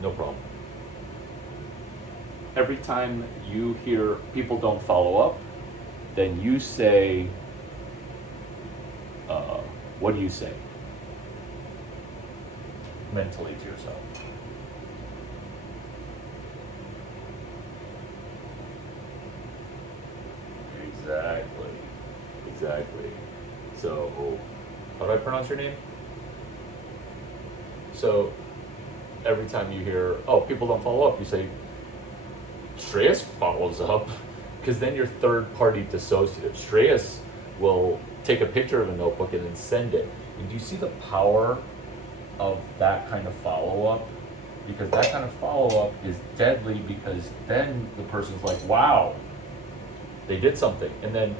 No problem. Every time you hear people don't follow up, then you say, what do you say? Mentally to yourself. Exactly. Exactly. So, how do I pronounce your name? So, every time you hear, oh, people don't follow up, you say, Shreyas follows up, because then you're third party dissociative. Shreyas will take a picture of a notebook and then send it. And do you see the power of that kind of follow up? Because that kind of follow up is deadly, because then the person's like, wow, they did something. And then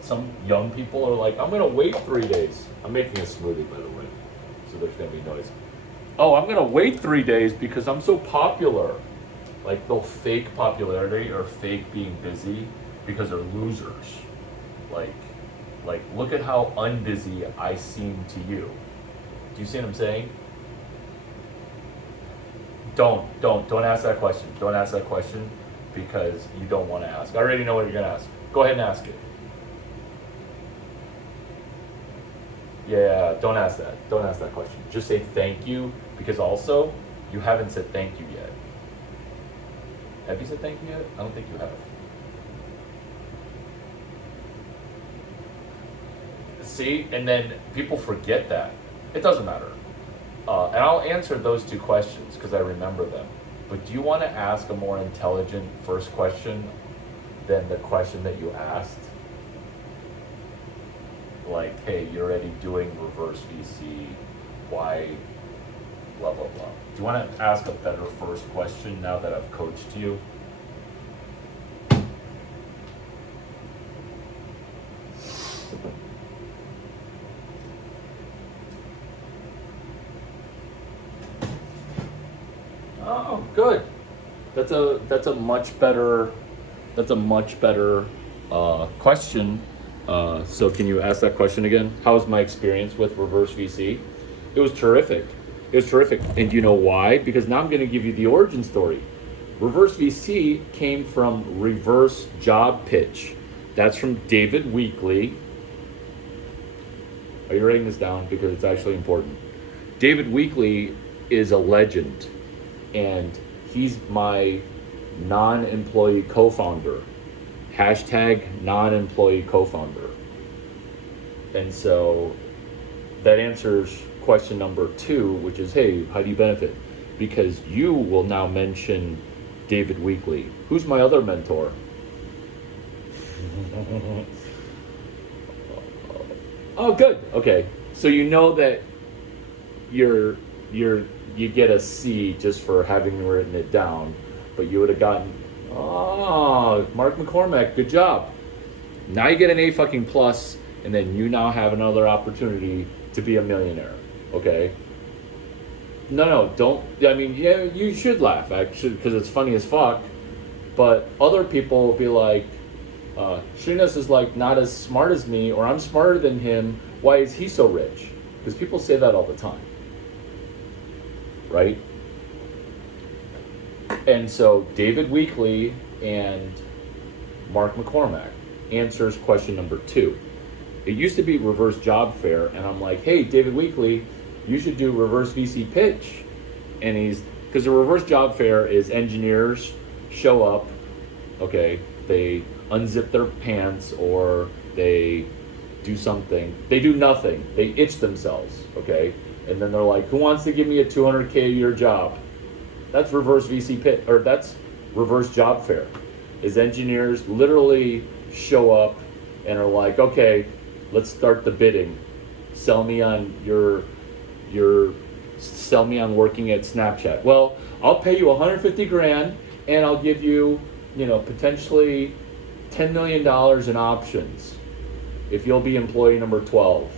some young people are like, I'm gonna wait 3 days. I'm making a smoothie, by the way, so there's gonna be noise. Oh, I'm gonna wait 3 days because I'm so popular. Like, they'll fake popularity or fake being busy because they're losers. Like, look at how unbusy I seem to you. Do you see what I'm saying? Don't ask that question. Don't ask that question because you don't want to ask. I already know what you're gonna ask. Go ahead and ask it. Yeah, don't ask that. Don't ask that question. Just say thank you, because also you haven't said thank you yet. Have you said thank you yet? I don't think you have. See, and then people forget that. It doesn't matter. And I'll answer those two questions because I remember them. But do you want to ask a more intelligent first question than the question that you asked? Like, hey, you're already doing reverse VC. Why? Blah, blah, blah. Do you want to ask a better first question now that I've coached you? Oh, good. That's a much better question. So can you ask that question again? How was my experience with reverse VC? It was terrific. It was terrific. And do you know why? Because now I'm going to give you the origin story. Reverse VC came from reverse job pitch. That's from David Weekley. Are you writing this down? Because it's actually important. David Weekley is a legend, and he's my non-employee co-founder. Hashtag non-employee co-founder. And so that answers question number 2, which is, hey, how do you benefit? Because you will now mention David Weekley. Who's my other mentor? Oh, good. Okay. So you know that you get a C just for having written it down, but you would have gotten, oh, Mark McCormack, good job. Now you get an A fucking plus, and then you now have another opportunity to be a millionaire. Okay? No, don't. I mean, yeah, you should laugh, actually, because it's funny as fuck. But other people will be like, Shreyas is like not as smart as me, or I'm smarter than him. Why is he so rich? Because people say that all the time. Right? And so David Weekley and Mark McCormack answers question number 2. It used to be reverse job fair, and I'm like, hey, David Weekley, you should do reverse VC pitch. And because the reverse job fair is engineers show up, okay, they unzip their pants or they do something. They do nothing. They itch themselves, okay? And then they're like, who wants to give me a $200K a year job? That's reverse VC pitch, or that's reverse job fair. Is engineers literally show up and are like, okay, let's start the bidding. Sell me on sell me on working at Snapchat. Well, I'll pay you 150 grand and I'll give you, potentially $10 million in options if you'll be employee number 12.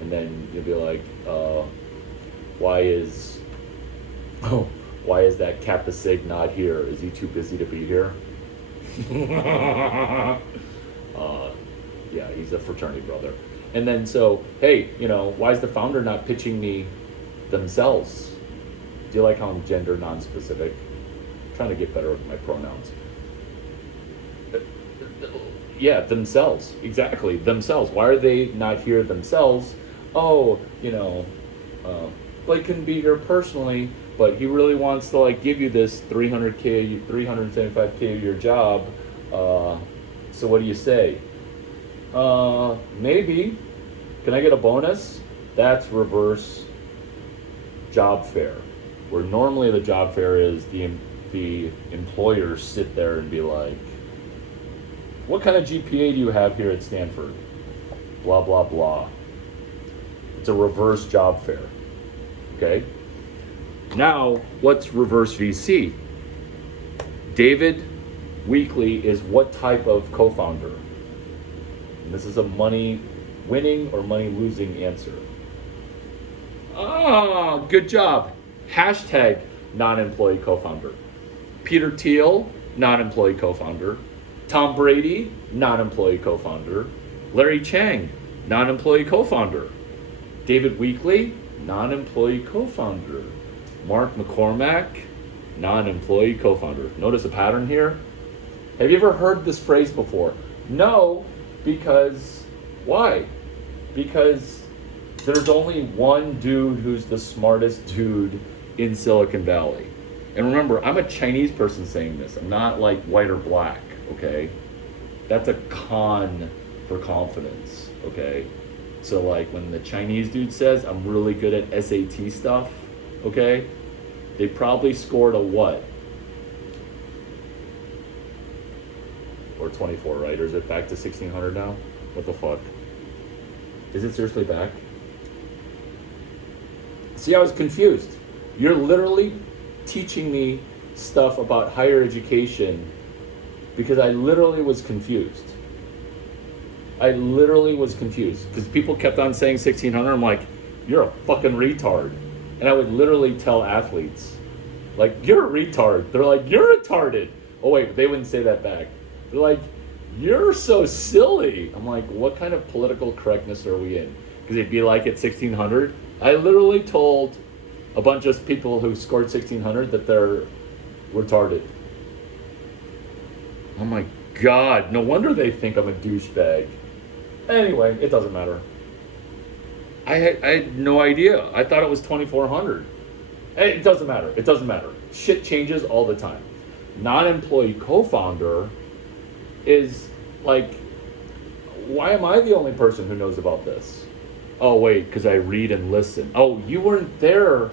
And then you'll be like, why is that Kappa Sig not here? Is he too busy to be here? Yeah, he's a fraternity brother. And then so, hey, why is the founder not pitching me themselves? Do you like how I'm gender non-specific? I'm trying to get better with my pronouns. Yeah, themselves. Exactly, themselves. Why are they not here themselves? Oh, Blake couldn't be here personally, but he really wants to like give you this 300K, 375K a year job. So what do you say? Maybe. Can I get a bonus? That's reverse job fair, where normally the job fair is the employers sit there and be like, what kind of GPA do you have here at Stanford? Blah, blah, blah. It's a reverse job fair. Okay? Now, what's reverse VC? David Weekley is what type of co-founder? And this is a money winning or money losing answer. Good job. Hashtag non-employee co-founder. Peter Thiel, non-employee co-founder. Tom Brady, non-employee co-founder. Larry Chang, non-employee co-founder. David Weekley, non-employee co-founder. Mark McCormack, non-employee co-founder. Notice a pattern here? Have you ever heard this phrase before? No, because why? Because there's only one dude who's the smartest dude in Silicon Valley. And remember, I'm a Chinese person saying this. I'm not like white or black, okay? That's a con for confidence, okay? So like when the Chinese dude says, I'm really good at SAT stuff, okay? They probably scored a what? Or 24, right? Or is it back to 1600 now? What the fuck? Is it seriously back? See, I was confused. You're literally teaching me stuff about higher education because I literally was confused. I literally was confused because people kept on saying 1600. I'm like, you're a fucking retard. And I would literally tell athletes, like, you're a retard. They're like, you're retarded. Oh wait, they wouldn't say that back. They're like, you're so silly. I'm like, what kind of political correctness are we in? Because they'd be like, at 1600. I literally told a bunch of people who scored 1600 that they're retarded. Oh my God, no wonder they think I'm a douchebag. Anyway, it doesn't matter. I had no idea. I thought it was 2400. Hey, it doesn't matter. It doesn't matter. Shit changes all the time. Non-employee co-founder is like, why am I the only person who knows about this? Oh wait, because I read and listen. Oh, you weren't there.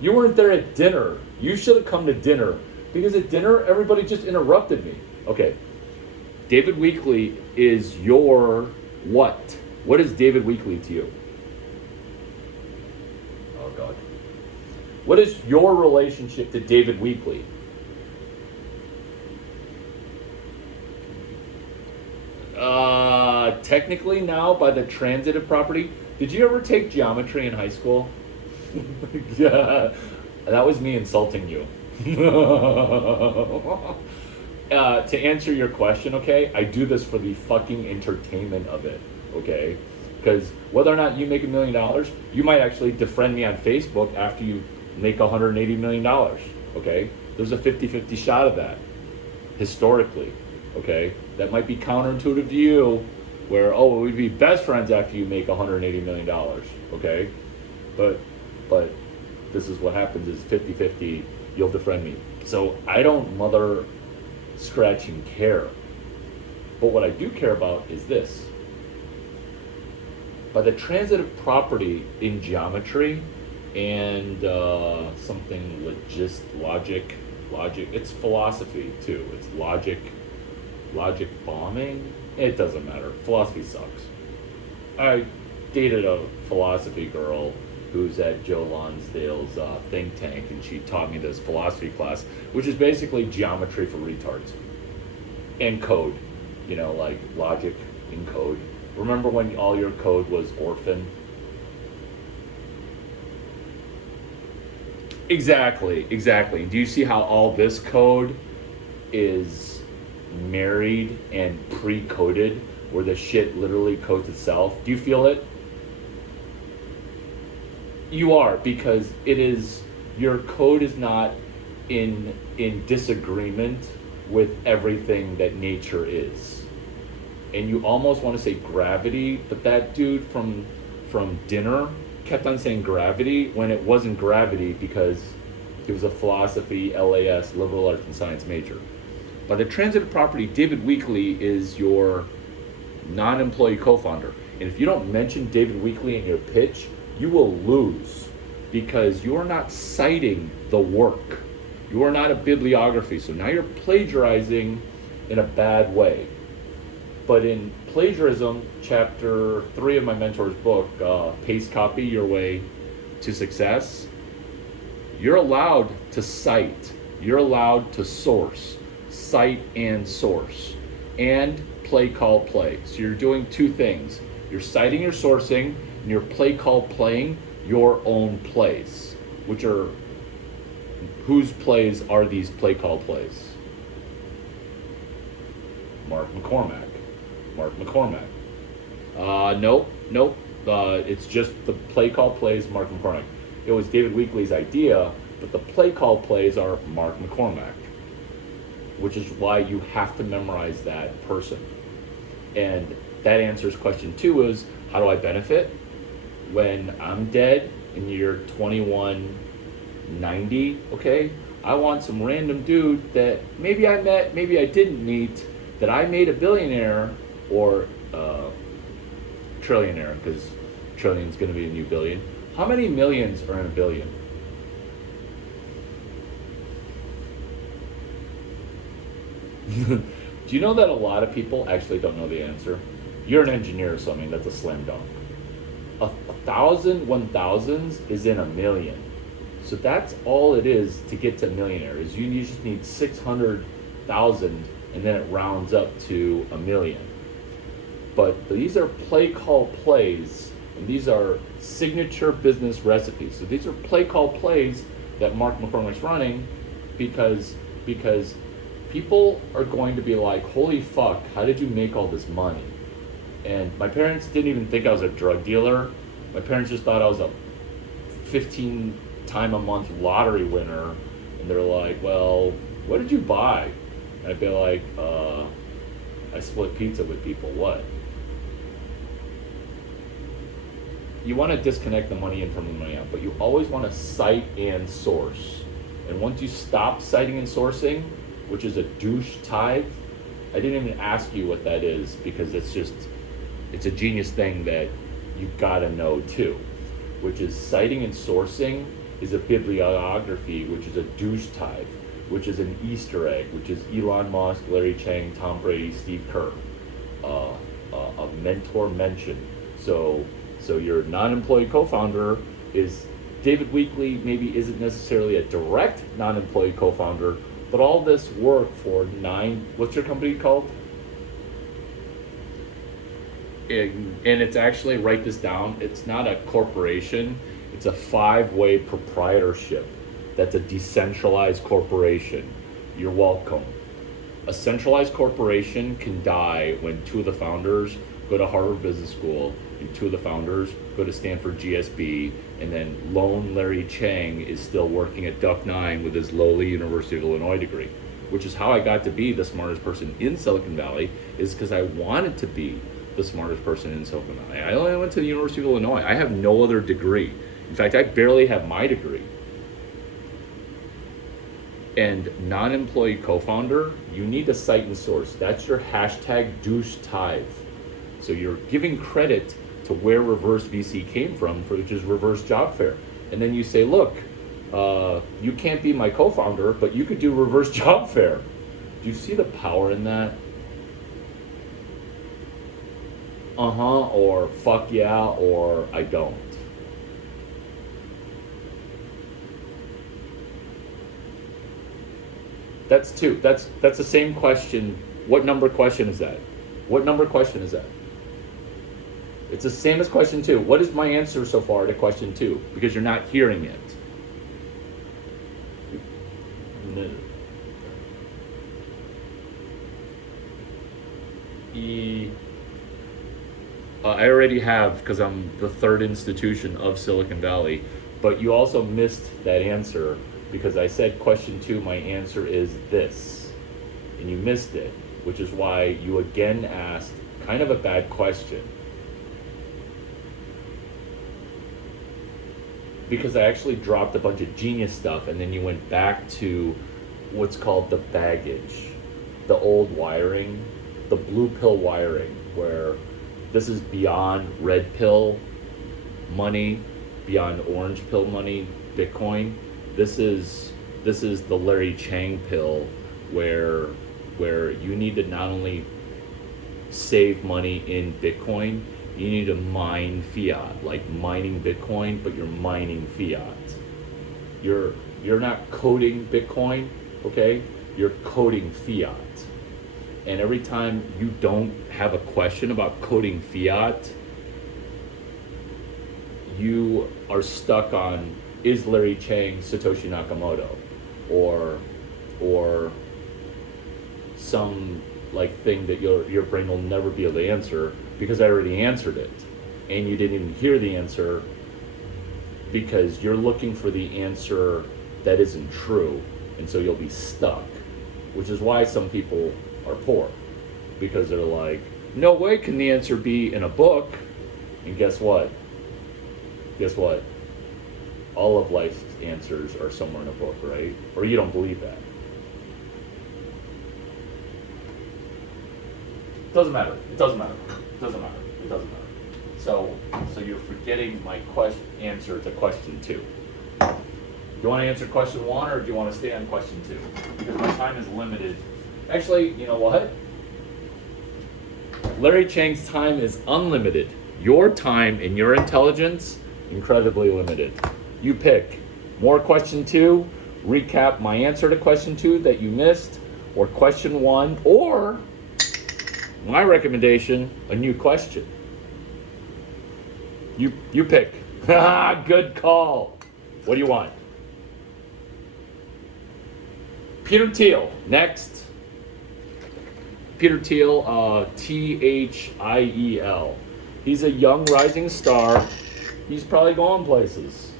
You weren't there at dinner. You should have come to dinner. Because at dinner, everybody just interrupted me. Okay. David Weekley is your what? What is David Weekley to you? Oh God. What is your relationship to David Weekley? Technically now by the transitive property. Did you ever take geometry in high school? Yeah, that was me insulting you. To answer your question, okay, I do this for the fucking entertainment of it, okay? Because whether or not you make $1 million, you might actually defriend me on Facebook after you make $180 million, okay? There's a 50-50 shot of that, historically, okay? That might be counterintuitive to you, where, oh, we'd be best friends after you make $180 million, okay? But this is what happens is 50-50, you'll defriend me. So I don't mother scratching care. But what I do care about is this. By the transitive property in geometry and something logic, it's philosophy too. It's logic bombing. It doesn't matter. Philosophy sucks. I dated a philosophy girl who's at Joe Lonsdale's think tank, and she taught me this philosophy class, which is basically geometry for retards and code, like logic in code. Remember when all your code was orphan? Exactly. Do you see how all this code is married and pre-coded, where the shit literally codes itself? Do you feel it? You are, because it is Your code is not in disagreement with everything that nature is. And you almost want to say gravity, but that dude from dinner kept on saying gravity when it wasn't gravity because he was a philosophy, LAS, liberal arts and science major. By the transitive property, David Weekley is your non-employee co-founder. And if you don't mention David Weekley in your pitch, you will lose because you are not citing the work. You are not a bibliography. So now you're plagiarizing in a bad way. But in plagiarism, chapter 3 of my mentor's book, Paste Copy Your Way to Success, you're allowed to cite. You're allowed to source. Cite and source. And play, call, play. So you're doing two things. You're citing your sourcing, and you're play, call, playing your own plays, which are, whose plays are these play, call, plays? Mark McCormack. Nope. It's just the play, call, plays, Mark McCormack. It was David Weekley's idea, but the play, call, plays are Mark McCormack, which is why you have to memorize that person. And that answers question 2 is, how do I benefit? When I'm dead and you're 2190, okay? I want some random dude that maybe I met, maybe I didn't meet, that I made a billionaire or trillionaire, because trillion's gonna be a new billion. How many millions are in a billion? Do you know that a lot of people actually don't know the answer? You're an engineer, so I mean, that's a slam dunk. A thousand 1000s is in a million. So that's all it is to get to millionaire, is you just need 600,000 and then it rounds up to a million. But these are play, call, plays, and these are signature business recipes. So these are play, call, plays that Mark McCormack's running because people are going to be like, holy fuck, how did you make all this money? And my parents didn't even think I was a drug dealer. My parents just thought I was a 15 time a month lottery winner. And they're like, well, what did you buy? And I'd be like, I split pizza with people, what? You want to disconnect the money in from the money out, but you always want to cite and source. And once you stop citing and sourcing, which is a douche tithe, I didn't even ask you what that is because it's a genius thing that you gotta know too, which is citing and sourcing is a bibliography, which is a douche tithe, which is an Easter egg, which is Elon Musk, Larry Chang, Tom Brady, Steve Kerr, a mentor mention. So your non-employee co-founder is David Weekley. Maybe isn't necessarily a direct non-employee co-founder, but all this work for what's your company called? And it's actually, write this down, it's not a corporation, it's a 5-way proprietorship. That's a decentralized corporation. You're welcome. A centralized corporation can die when 2 of the founders go to Harvard Business School and 2 of the founders go to Stanford GSB, and then lone Larry Chang is still working at Duck 9 with his lowly University of Illinois degree, which is how I got to be the smartest person in Silicon Valley, is because I wanted to be the smartest person in Silicon Valley. I only went to the University of Illinois. I have no other degree. In fact, I barely have my degree. And non-employee co-founder, you need to cite and source. That's your hashtag douche tithe. So you're giving credit to where reverse VC came from, which is reverse job fair. And then you say, look, you can't be my co-founder, but you could do reverse job fair. Do you see the power in that? Or fuck yeah, or I don't. That's 2. That's the same question. What number question is that? What number question is that? It's the same as question 2. What is my answer so far to question 2? Because you're not hearing it. I already have, because I'm the 3rd institution of Silicon Valley, But you also missed that answer because I said question 2, my answer is this. And you missed it, which is why you again asked kind of a bad question. Because I actually dropped a bunch of genius stuff and then you went back to what's called the baggage, the old wiring, the blue pill wiring, where this is beyond red pill money, beyond orange pill money, Bitcoin. This is the Larry Chang pill where you need to not only save money in Bitcoin, you need to mine fiat, like mining Bitcoin, but you're mining fiat. You're not coding Bitcoin, okay? You're coding fiat. And every time you don't have a question about coding fiat, you are stuck on, is Larry Chang Satoshi Nakamoto? Or some like thing that your brain will never be able to answer because I already answered it. And you didn't even hear the answer because you're looking for the answer that isn't true. And so you'll be stuck, which is why some people are poor, because they're like, no way can the answer be in a book. And guess what? All of life's answers are somewhere in a book, right? Or you don't believe that. Doesn't matter. It doesn't matter. So you're forgetting my answer to question 2. Do you want to answer question 1 or do you want to stay on question 2? Because my time is limited. Actually, you know what? Larry Chang's time is unlimited. Your time and your intelligence, incredibly limited. You pick. More question 2, recap my answer to question 2 that you missed, or question 1, or my recommendation, a new question. You pick. Good call. What do you want? Peter Thiel, next. Peter Thiel, Thiel. He's a young rising star. He's probably going places.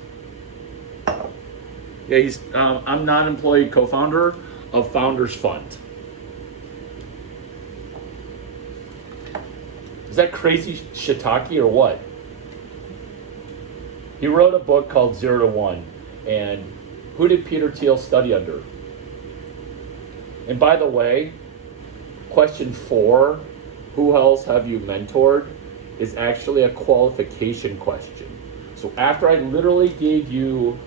Yeah, I'm non-employee co-founder of Founders Fund. Is that crazy shiitake or what? He wrote a book called 0 to 1. And who did Peter Thiel study under? And by the way, question 4, who else have you mentored, is actually a qualification question. So after I literally gave you,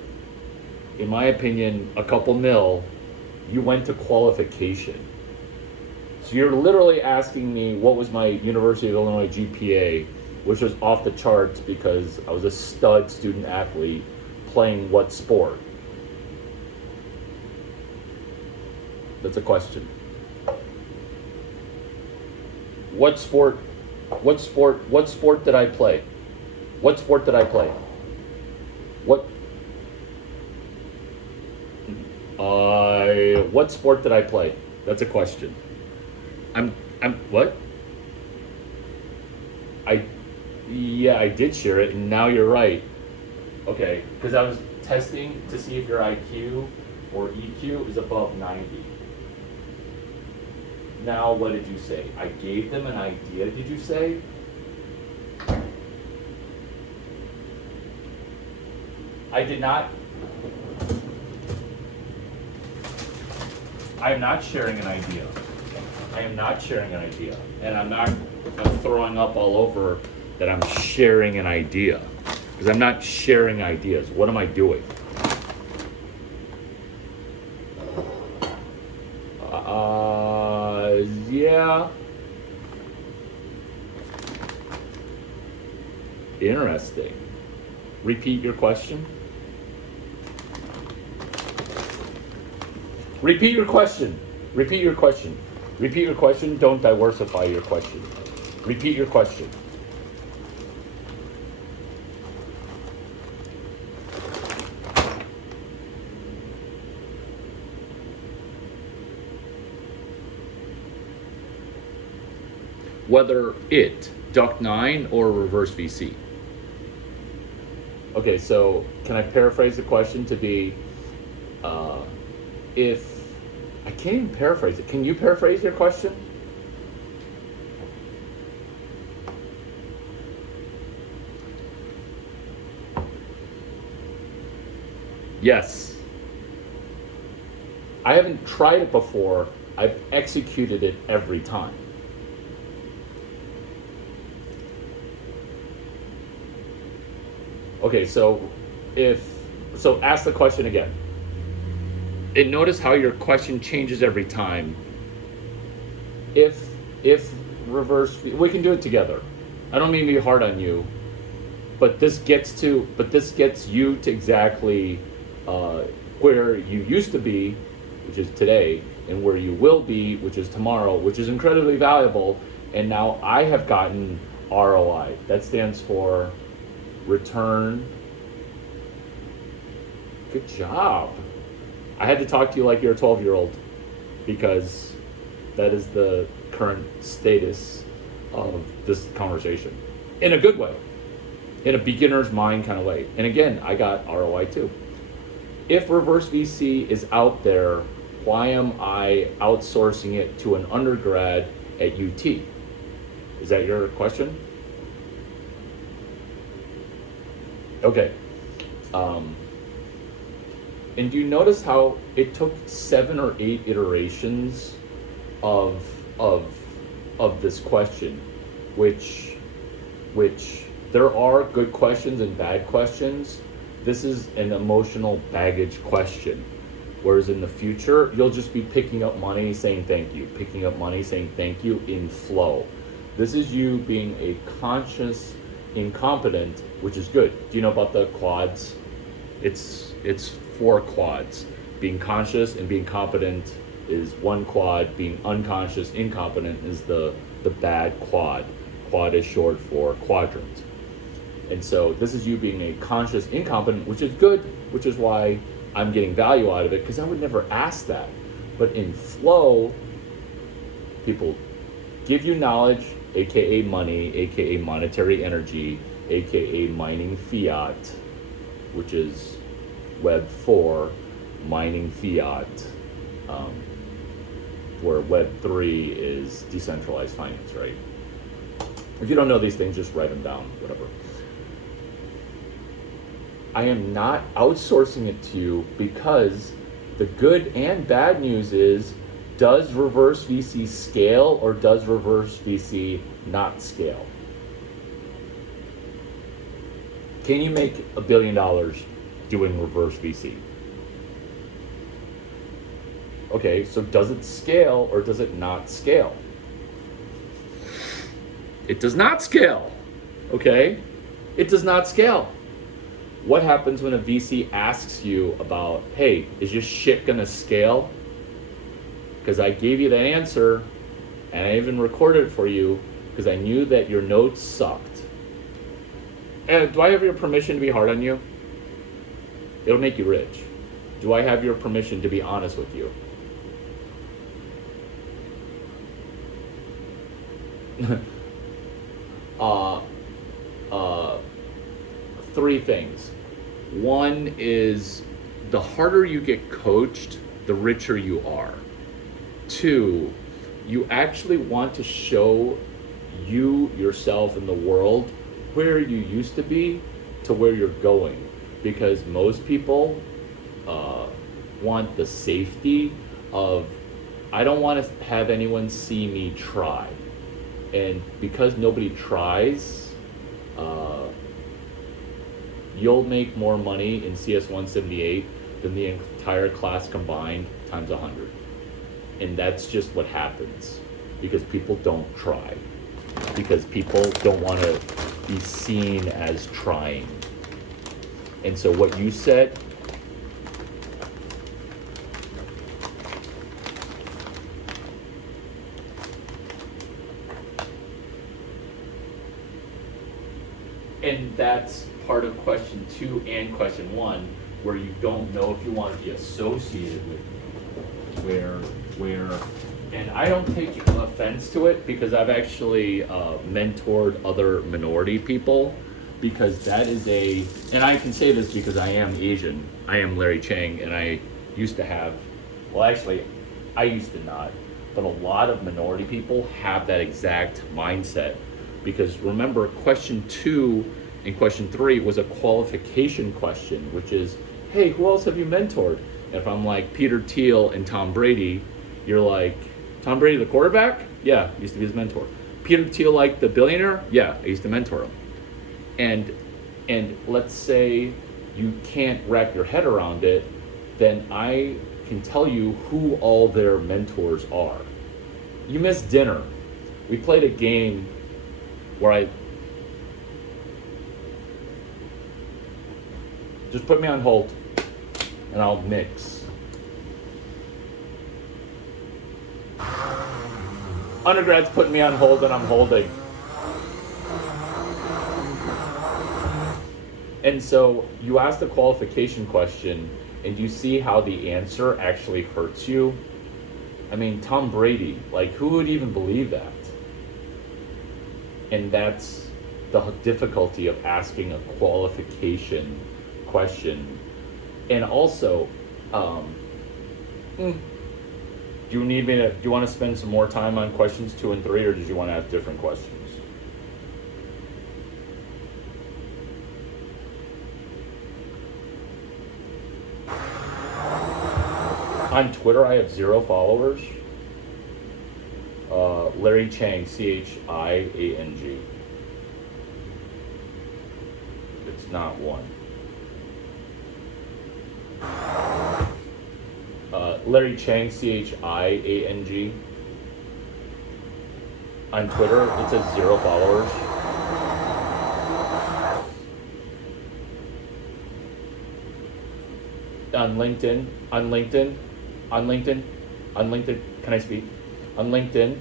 in my opinion, a couple mil, you went to qualification. So you're literally asking me what was my University of Illinois GPA, which was off the charts because I was a stud student athlete playing what sport? That's a question. What sport did I play? What sport did I play? What sport did I play? That's a question. What? I did share it, and now you're right. Okay, because I was testing to see if your IQ or EQ is above 90. Now, what did you say? I gave them an idea, did you say? I did not. I am not sharing an idea. And I'm not throwing up all over that I'm sharing an idea. Because I'm not sharing ideas. What am I doing? Yeah. Interesting. Repeat your question. Don't diversify your question. Repeat your question. Whether it, Duck 9 or reverse VC. Okay, so can I paraphrase the question to be, uh, if I can't even paraphrase it. Can you paraphrase your question? Yes. I haven't tried it before. I've executed it every time. Okay, so ask the question again. And notice how your question changes every time. If if reverse, we can do it together. I don't mean to be hard on you, but this gets you to exactly uh, where you used to be, which is today, and where you will be, which is tomorrow, which is incredibly valuable. And now I have gotten ROI. That stands for return. Good job. I had to talk to you like you're a 12-year-old because that is the current status of this conversation in a good way, in a beginner's mind kind of way. And again, I got ROI too. If reverse VC is out there, why am I outsourcing it to an undergrad at UT? Is that your question? Okay. Um, and do you notice how it took 7 or 8 iterations of of of this question, which there are good questions and bad questions. This is an emotional baggage question. Whereas in the future, you'll just be picking up money saying thank you, picking up money saying thank you in flow. This is you being a conscious incompetent, which is good. Do you know about the quads? It's 4 quads. Being conscious and being competent is one quad. Being unconscious, incompetent is the bad quad. Quad is short for quadrant. And so this is you being a conscious incompetent, which is good, which is why I'm getting value out of it, because I would never ask that. But in flow, people give you knowledge, aka money, aka monetary energy, aka mining fiat, which is Web 4, mining fiat, where Web 3 is decentralized finance, right? If you don't know these things, just write them down, whatever. I am not outsourcing it to you because the good and bad news is, does reverse VC scale or does reverse VC not scale? Can you make $1 billion doing reverse VC? Okay, so does it scale or does it not scale? It does not scale, okay? It does not scale. What happens when a VC asks you about, hey, is your shit gonna scale? Because I gave you that answer, and I even recorded it for you, because I knew that your notes sucked. And do I have your permission to be hard on you? It'll make you rich. Do I have your permission to be honest with you? Three things. One is, the harder you get coached, the richer you are. 2, you actually want to show you, yourself, and the world where you used to be to where you're going. Because most people want the safety of, I don't want to have anyone see me try. And because nobody tries, you'll make more money in CS 178 than the entire class combined times 100. And that's just what happens because people don't try. Because people don't want to be seen as trying. And so what you said, and that's part of question 2 and question 1, where you don't know if you want to be associated with me. Where, and I don't take offense to it because I've actually mentored other minority people because that is and I can say this because I am Asian. I am Larry Chang, and I used to have, well, actually, I used to not, but a lot of minority people have that exact mindset. Because remember, question 2 and question 3 was a qualification question, which is, hey, who else have you mentored? And if I'm like Peter Thiel and Tom Brady, you're like, Tom Brady, the quarterback? Yeah, I used to be his mentor. Peter Thiel, like the billionaire? Yeah, I used to mentor him. And let's say you can't wrap your head around it, then I can tell you who all their mentors are. You missed dinner. We played a game where just put me on hold and I'll mix. Undergrad's putting me on hold and I'm holding. And so you ask the qualification question and you see how the answer actually hurts you. I mean, Tom Brady, like, who would even believe that? And that's the difficulty of asking a qualification question. And also, do you want to spend some more time on questions 2 and 3, or did you want to ask different questions? On Twitter, I have 0 followers. Larry Chang, Chiang. It's not 1. Larry Chang, Chiang. On Twitter, it says 0 followers. On LinkedIn, can I speak? On LinkedIn,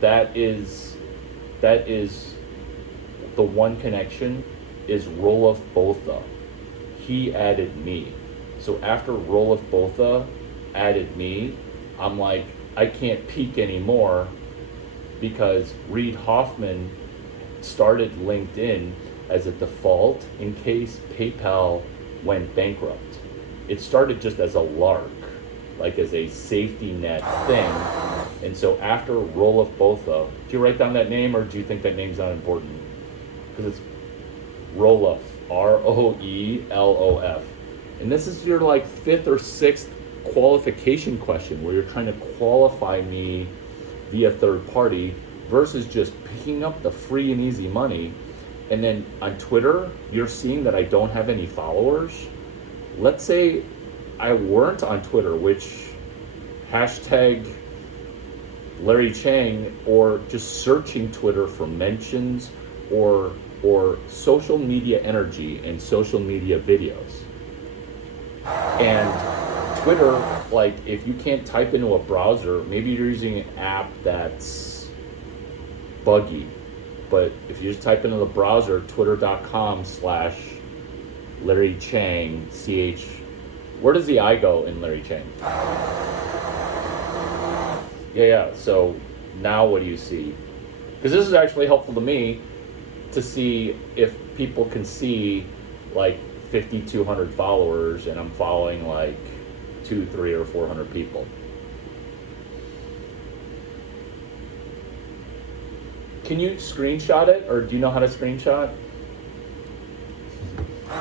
that is the one connection is Roloff Botha. He added me. So after Roloff Botha added me, I'm like, I can't peek anymore because Reid Hoffman started LinkedIn as a default in case PayPal went bankrupt. It started just as a lark, like as a safety net thing. And so after Roloff Botha, do you write down that name or do you think that name's not important? Because it's Roloff, Roelof. And this is your like 5th or 6th qualification question where you're trying to qualify me via third party versus just picking up the free and easy money. And then on Twitter, you're seeing that I don't have any followers. Let's say I weren't on Twitter, which hashtag Larry Chang, or just searching Twitter for mentions or social media energy and social media videos. And Twitter, like, if you can't type into a browser, maybe you're using an app that's buggy. But if you just type into the browser, twitter.com/Larry Chang, CH, where does the I go in Larry Chang? Yeah, so now what do you see? Because this is actually helpful to me to see if people can see like 5,200 followers and I'm following like 200, 300, or 400 people. Can you screenshot it, or do you know how to screenshot?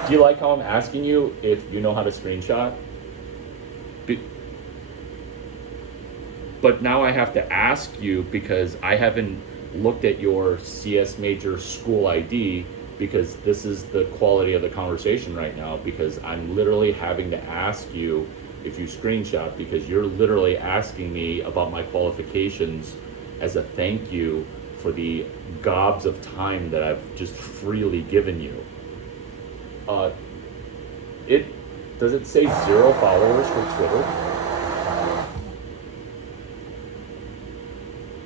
Do you like how I'm asking you if you know how to screenshot? But now I have to ask you because I haven't looked at your CS major school ID, because this is the quality of the conversation right now, because I'm literally having to ask you if you screenshot, because you're literally asking me about my qualifications as a thank you for the gobs of time that I've just freely given you. Does it say 0 followers for Twitter?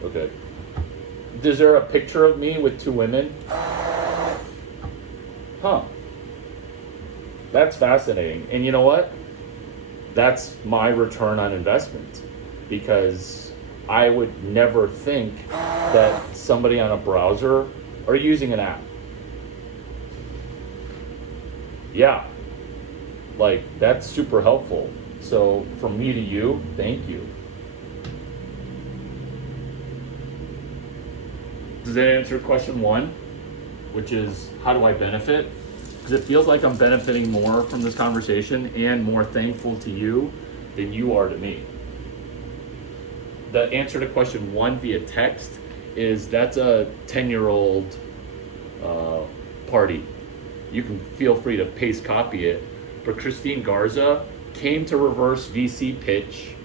Okay. Is there a picture of me with 2 women? Huh. That's fascinating. And you know what? That's my return on investment, because I would never think that somebody on a browser Are you using an app? Yeah, like that's super helpful. So from me to you, thank you. Does that answer question one, which is how do I benefit? Because it feels like I'm benefiting more from this conversation and more thankful to you than you are to me. The answer to question one via text is that's a 10-year-old party. You can feel free to paste copy it. But Christine Garza came to Reverse VC pitch.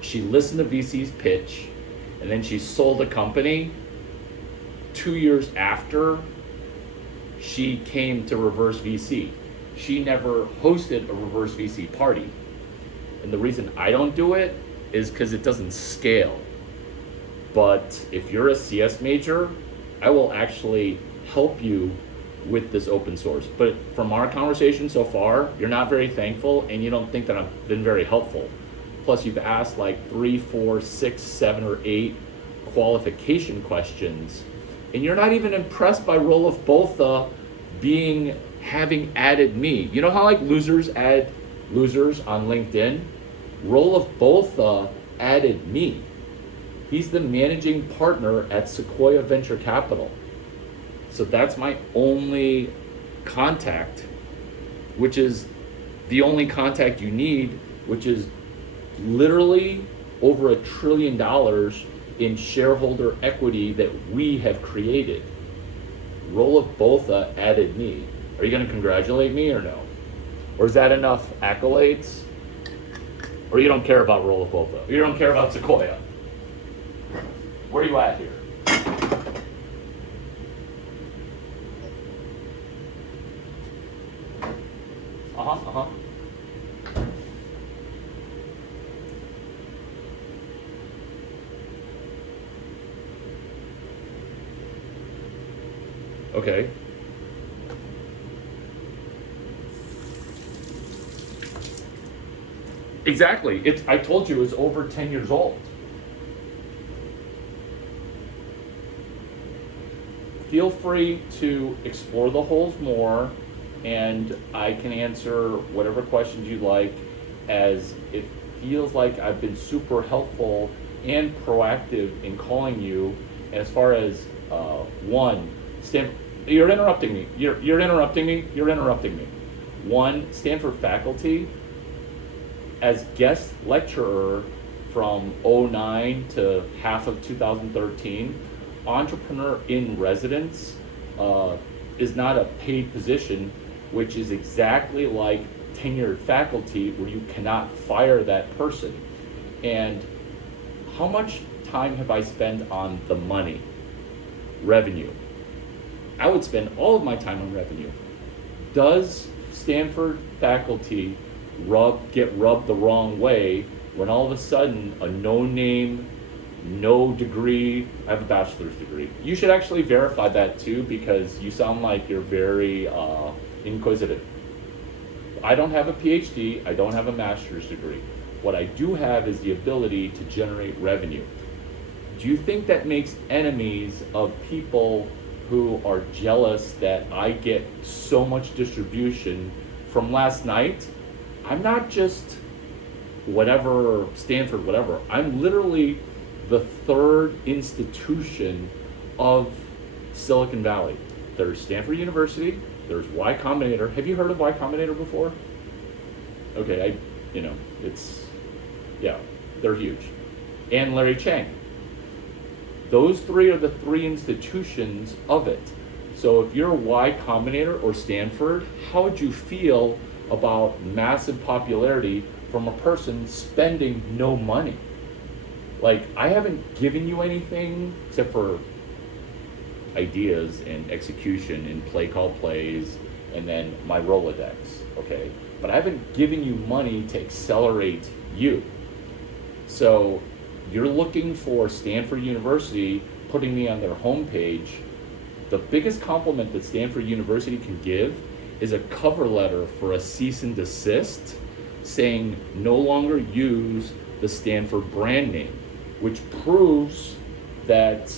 She listened to VC's pitch, and then she sold a company. 2 years after she came to Reverse VC, she never hosted a Reverse VC party. And the reason I don't do it is because it doesn't scale. But if you're a CS major, I will actually help you with this open source. But from our conversation so far, you're not very thankful and you don't think that I've been very helpful. Plus you've asked like 3, 4, 6, 7, or 8 qualification questions. And you're not even impressed by Roelof Botha having added me. You know how like losers add losers on LinkedIn? Roelof Botha added me. He's the managing partner at Sequoia Venture Capital. So that's my only contact, which is the only contact you need, which is literally over $1 trillion in shareholder equity that we have created. Roelof Botha added me. Are you going to congratulate me or no? Or is that enough accolades? Or you don't care about Roelof Botha? You don't care about Sequoia? Where are you at here? Okay. Exactly. I told you it was over 10 years old. Feel free to explore the holes more, and I can answer whatever questions you'd like, as it feels like I've been super helpful and proactive in calling you. And as far as you're interrupting me. You're interrupting me. You're interrupting me. One, Stanford faculty, as guest lecturer from 2009 to half of 2013, entrepreneur in residence is not a paid position, which is exactly like tenured faculty where you cannot fire that person. And how much time have I spent on the money? Revenue. I would spend all of my time on revenue. Does Stanford faculty get rubbed the wrong way when all of a sudden a no-name, no degree, I have a bachelor's degree. You should actually verify that too, because you sound like you're very inquisitive. I don't have a PhD, I don't have a master's degree. What I do have is the ability to generate revenue. Do you think that makes enemies of people who are jealous that I get so much distribution from last night? I'm not just whatever, Stanford, whatever. I'm literally the third institution of Silicon Valley. There's Stanford University, there's Y Combinator. Have you heard of Y Combinator before? Okay, they're huge. And Larry Chang. Those three are the three institutions of it. So if you're Y Combinator or Stanford, how would you feel about massive popularity from a person spending no money? Like, I haven't given you anything except for ideas and execution and play call plays and then my Rolodex, okay? But I haven't given you money to accelerate you. So you're looking for Stanford University putting me on their homepage. The biggest compliment that Stanford University can give is a cover letter for a cease and desist saying no longer use the Stanford brand name, which proves that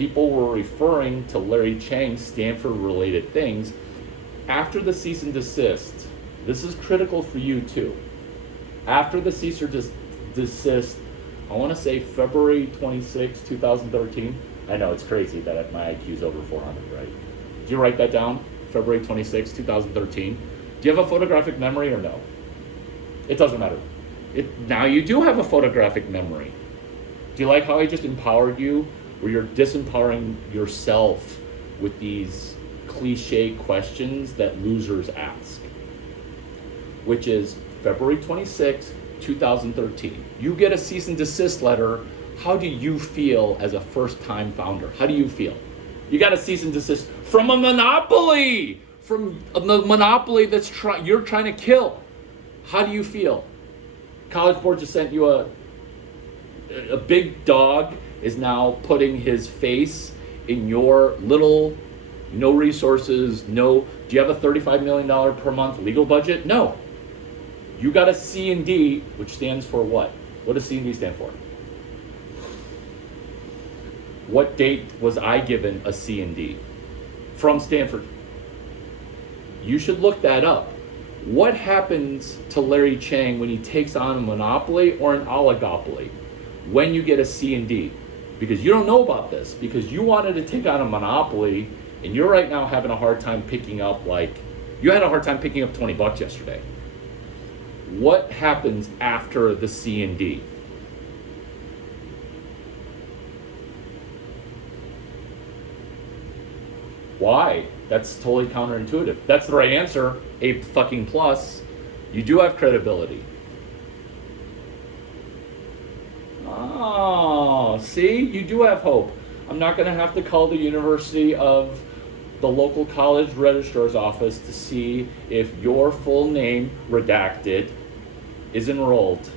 people were referring to Larry Chang's Stanford-related things after the cease and desist. This is critical for you too. After the cease or desist, I want to say February 26, 2013. I know it's crazy that my IQ is over 400, right? Did you write that down? February 26, 2013. Do you have a photographic memory or no? It doesn't matter. Now you do have a photographic memory. Do you like how I just empowered you, where you're disempowering yourself with these cliche questions that losers ask? Which is February 26, 2013. You get a cease and desist letter. How do you feel as a first-time founder? How do you feel? You got a cease and desist from a monopoly, from the monopoly that's you're trying to kill. How do you feel? College Board just sent you a big dog is now putting his face in your little, no resources, no, do you have a $35 million per month legal budget? No. You got a C&D, which stands for what? What does C&D stand for? What date was I given a C&D from Stanford? You should look that up. What happens to Larry Chang when he takes on a monopoly or an oligopoly when you get a C&D? Because you don't know about this, because you wanted to take on a monopoly and you're right now having a hard time picking up, you had a hard time picking up $20 yesterday. What happens after the C&D? Why? That's totally counterintuitive. That's the right answer. A fucking plus. You do have credibility. Oh, see? You do have hope. I'm not going to have to call the University of the local college registrar's office to see if your full name, redacted, is enrolled.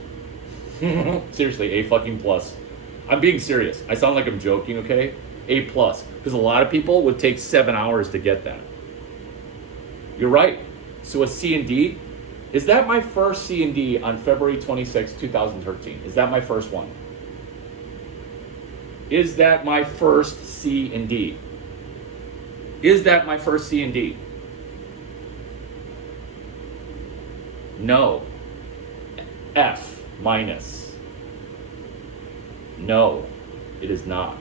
Seriously, A fucking plus. I'm being serious. I sound like I'm joking, okay? A plus. Because a lot of people would take 7 hours to get that. You're right. So a C&D, is that my first C&D on February 26, 2013? Is that my first one? Is that my first C&D? Is that my first C&D? No. F minus. No, it is not.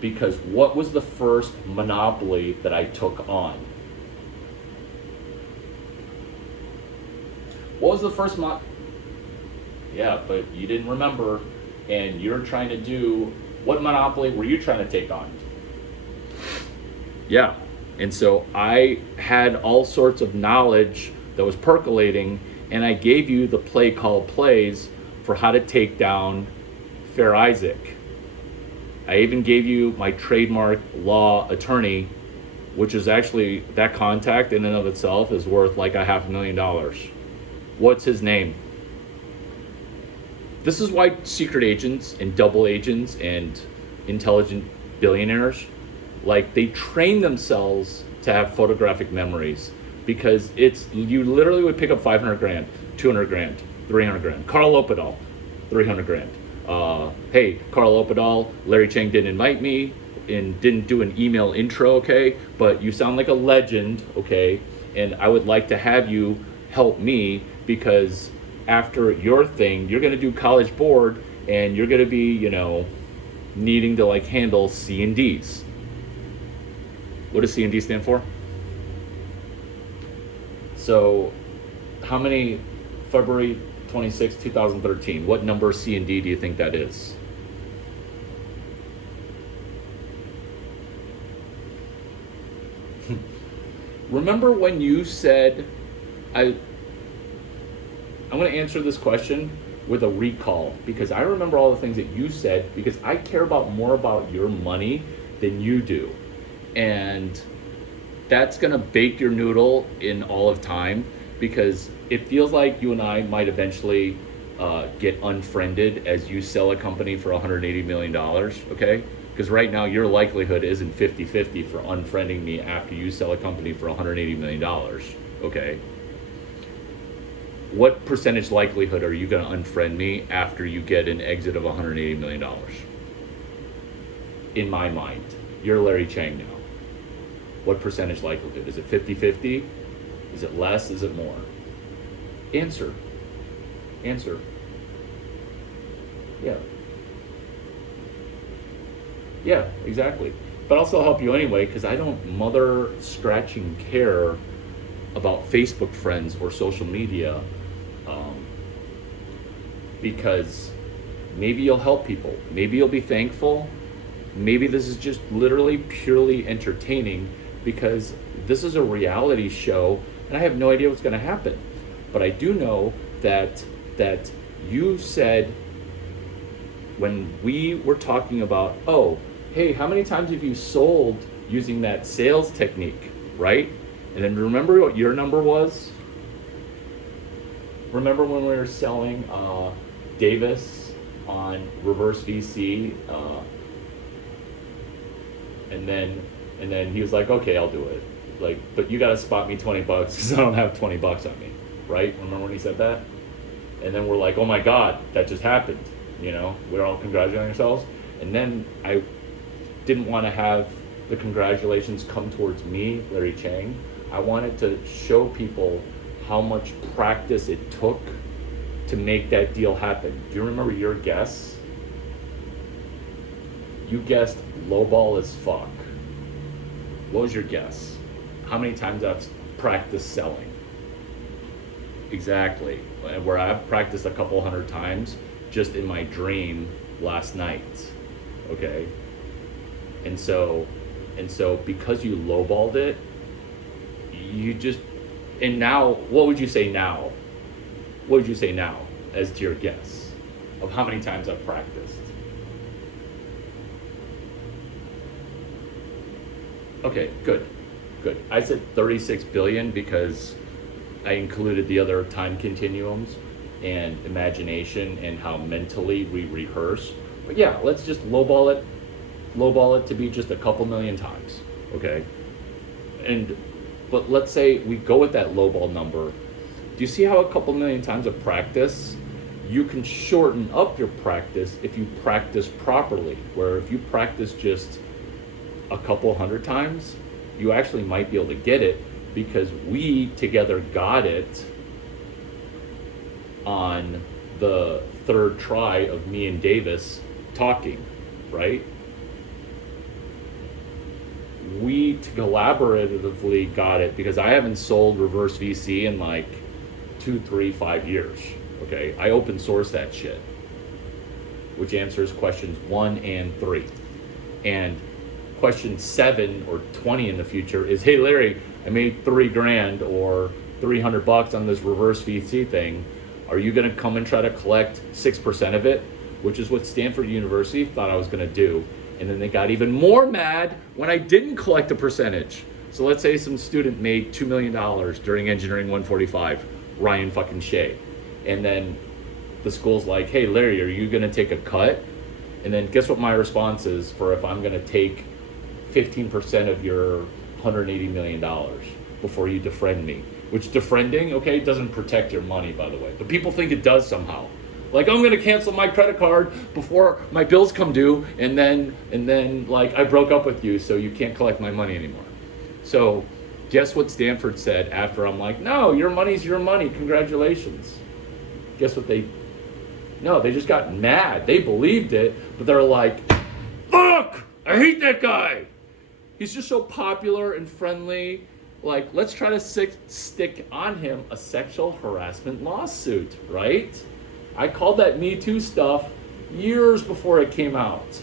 Because what was the first monopoly that I took on? What was the first Yeah, but you didn't remember, and you're trying to do, what monopoly were you trying to take on? Yeah, and so I had all sorts of knowledge that was percolating, and I gave you the play called plays for how to take down Fair Isaac. I even gave you my trademark law attorney, which is actually, that contact in and of itself is worth like $500,000. What's his name? This is why secret agents and double agents and intelligent billionaires, they train themselves to have photographic memories, because you literally would pick up 500 grand, 200 grand, 300 grand. Carl Opedal, 300 grand. Hey, Carl Opedal, Larry Chang didn't invite me and didn't do an email intro, okay? But you sound like a legend, okay? And I would like to have you help me, because after your thing, you're gonna do College Board and you're gonna be, needing to handle C&Ds. What does C&D stand for? So, how many February 26, 2013, what number C&D do you think that is? Remember when you said, I'm going to answer this question with a recall, because I remember all the things that you said, because I care more about your money than you do. And that's going to bake your noodle in all of time, because it feels like you and I might eventually get unfriended as you sell a company for $180 million, okay? Because right now your likelihood isn't 50-50 for unfriending me after you sell a company for $180 million, okay? What percentage likelihood are you going to unfriend me after you get an exit of $180 million? in my mind. You're Larry Chang now. What percentage likelihood? Is it 50-50? Is it less? Is it more? Answer. Yeah, exactly. But also help you anyway, because I don't mother scratching care about Facebook friends or social media, because maybe you'll help people. Maybe you'll be thankful. Maybe this is just literally purely entertaining, because this is a reality show and I have no idea what's going to happen. But I do know that you said, when we were talking about, oh, hey, how many times have you sold using that sales technique, right? And then remember what your number was? Remember when we were selling Davis on reverse VC, and then he was like, okay, I'll do it. Like, but you got to spot me $20 because I don't have $20 on me, right? Remember when he said that? And then we're like, oh my God, that just happened. You know, we're all congratulating ourselves. And then I didn't want to have the congratulations come towards me, Larry Chang. I wanted to show people how much practice it took to make that deal happen. Do you remember your guess? You guessed lowball as fuck. What was your guess? How many times I've practiced selling? Exactly. Where I've practiced a couple hundred times just in my dream last night. Okay? And so because you lowballed it, you just, and now, what would you say now? What would you say now as to your guess of how many times I've practiced? Okay, good. I said 36 billion because I included the other time continuums and imagination and how mentally we rehearse. But yeah, let's just lowball it to be just a couple million times, okay? But let's say we go with that lowball number. Do you see how a couple million times of practice, you can shorten up your practice if you practice properly, where if you practice just a couple hundred times, you actually might be able to get it, because we together got it on the third try of me and Davis talking, right? We collaboratively got it, because I haven't sold reverse VC in like 2, 3, 5 years, okay? I open source that shit, which answers questions 1 and 3. And question 7 or 20 in the future is, hey Larry, I made $3,000 or $300 on this reverse VC thing. Are you gonna come and try to collect 6% of it? Which is what Stanford University thought I was gonna do. And then they got even more mad when I didn't collect a percentage. So let's say some student made $2 million during Engineering 145, Ryan fucking Shea. And then the school's like, hey Larry, are you gonna take a cut? And then guess what my response is for if I'm gonna take 15% of your $180 million before you defriend me? Which defriending, okay, doesn't protect your money, by the way. But people think it does somehow. Like, I'm gonna cancel my credit card before my bills come due, and then like I broke up with you, so you can't collect my money anymore. So guess what Stanford said after I'm like, no, your money's your money, congratulations. Guess what they just got mad. They believed it, but they're like, fuck, I hate that guy. He's just so popular and friendly. Like, let's try to stick on him a sexual harassment lawsuit, right? I called that Me Too stuff years before it came out.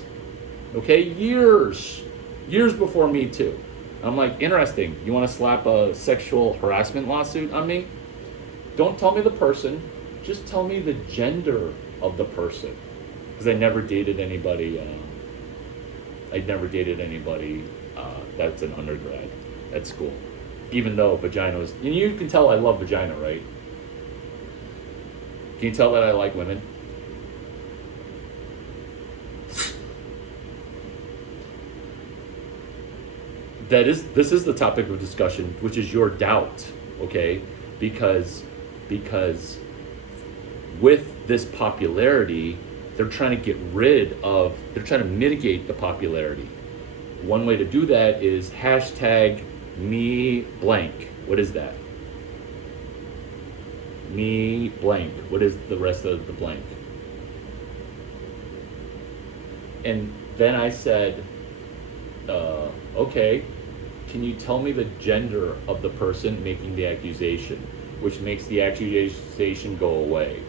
Okay, years before Me Too. I'm like, interesting, you want to slap a sexual harassment lawsuit on me? Don't tell me the person, just tell me the gender of the person. Because I never dated anybody, that's an undergrad at school. Even though vagina was, and you can tell I love vagina, right? Can you tell that I like women? This is the topic of discussion, which is your doubt, okay? Because with this popularity, they're trying to mitigate the popularity. One way to do that is hashtag me blank. What is that? Me blank. What is the rest of the blank? And then I said, okay, can you tell me the gender of the person making the accusation, which makes the accusation go away?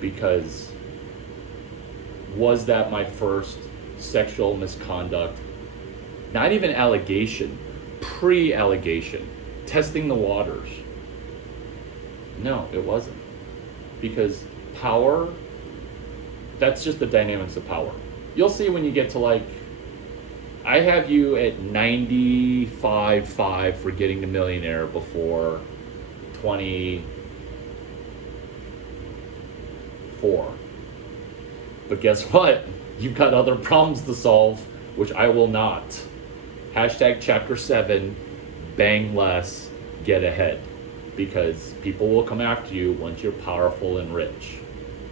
Because was that my first sexual misconduct? Not even allegation, pre-allegation, testing the waters. No, it wasn't. Because power, that's just the dynamics of power. You'll see when you get to like, I have you at 95.5 for getting to millionaire before 24. But guess what? You've got other problems to solve, which I will not. Hashtag chapter 7, bang less, get ahead. Because people will come after you once you're powerful and rich.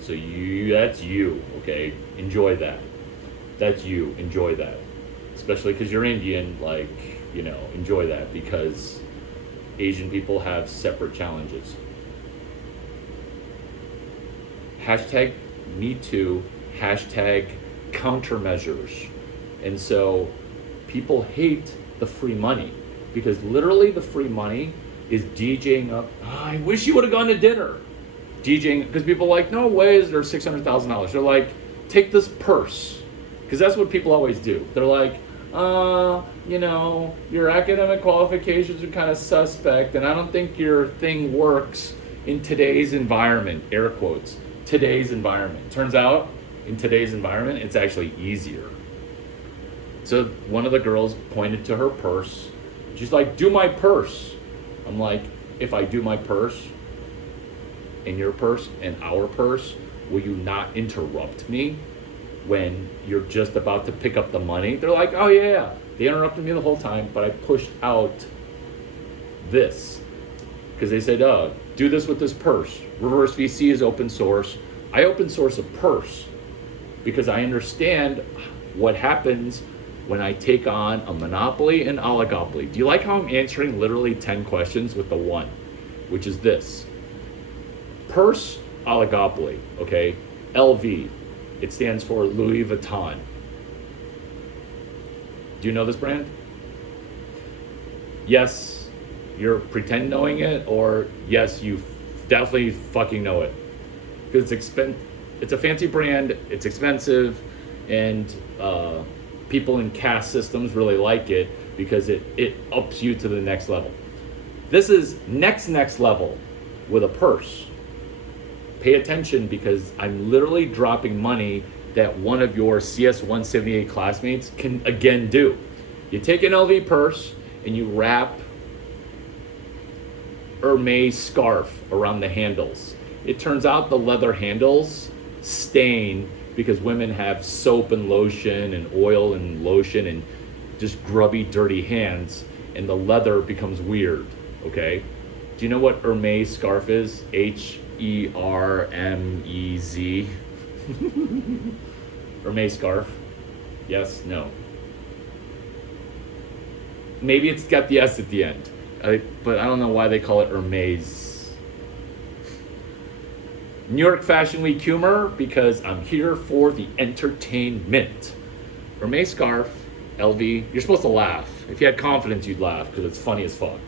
So that's you, okay? Enjoy that. That's you, enjoy that. Especially because you're Indian, like, enjoy that, because Asian people have separate challenges. Hashtag me too, hashtag countermeasures. And so people hate the free money, because literally the free money is DJing up. Oh, I wish you would have gone to dinner. DJing, because people are like, no way is there $600,000. They're like, take this purse. Because that's what people always do. They're like, your academic qualifications are kind of suspect, and I don't think your thing works in today's environment, air quotes, today's environment. Turns out, in today's environment, it's actually easier. So one of the girls pointed to her purse. She's like, do my purse. I'm like, if I do my purse, and your purse, and our purse, will you not interrupt me when you're just about to pick up the money? They're like, oh yeah. They interrupted me the whole time, but I pushed out this. Because they said, do this with this purse. Reverse VC is open source. I open source a purse because I understand what happens when I take on a monopoly and oligopoly. Do you like how I'm answering literally 10 questions with the one, which is this? Purse oligopoly, okay? LV, it stands for Louis Vuitton. Do you know this brand? Yes, you're pretend knowing it, or yes, you definitely fucking know it. Because it's a fancy brand, it's expensive, and people in caste systems really like it because it ups you to the next level. This is next level with a purse. Pay attention, because I'm literally dropping money that one of your CS 178 classmates can again do. You take an LV purse and you wrap Hermes scarf around the handles. It turns out the leather handles stain because women have soap and lotion and oil and lotion and just grubby, dirty hands, and the leather becomes weird, okay? Do you know what Hermes scarf is? Hermez. Hermes scarf? Yes? No? Maybe it's got the S at the end, but I don't know why they call it Hermes. New York Fashion Week humor, because I'm here for the entertainment. Hermes scarf, LV, you're supposed to laugh. If you had confidence, you'd laugh, because it's funny as fuck.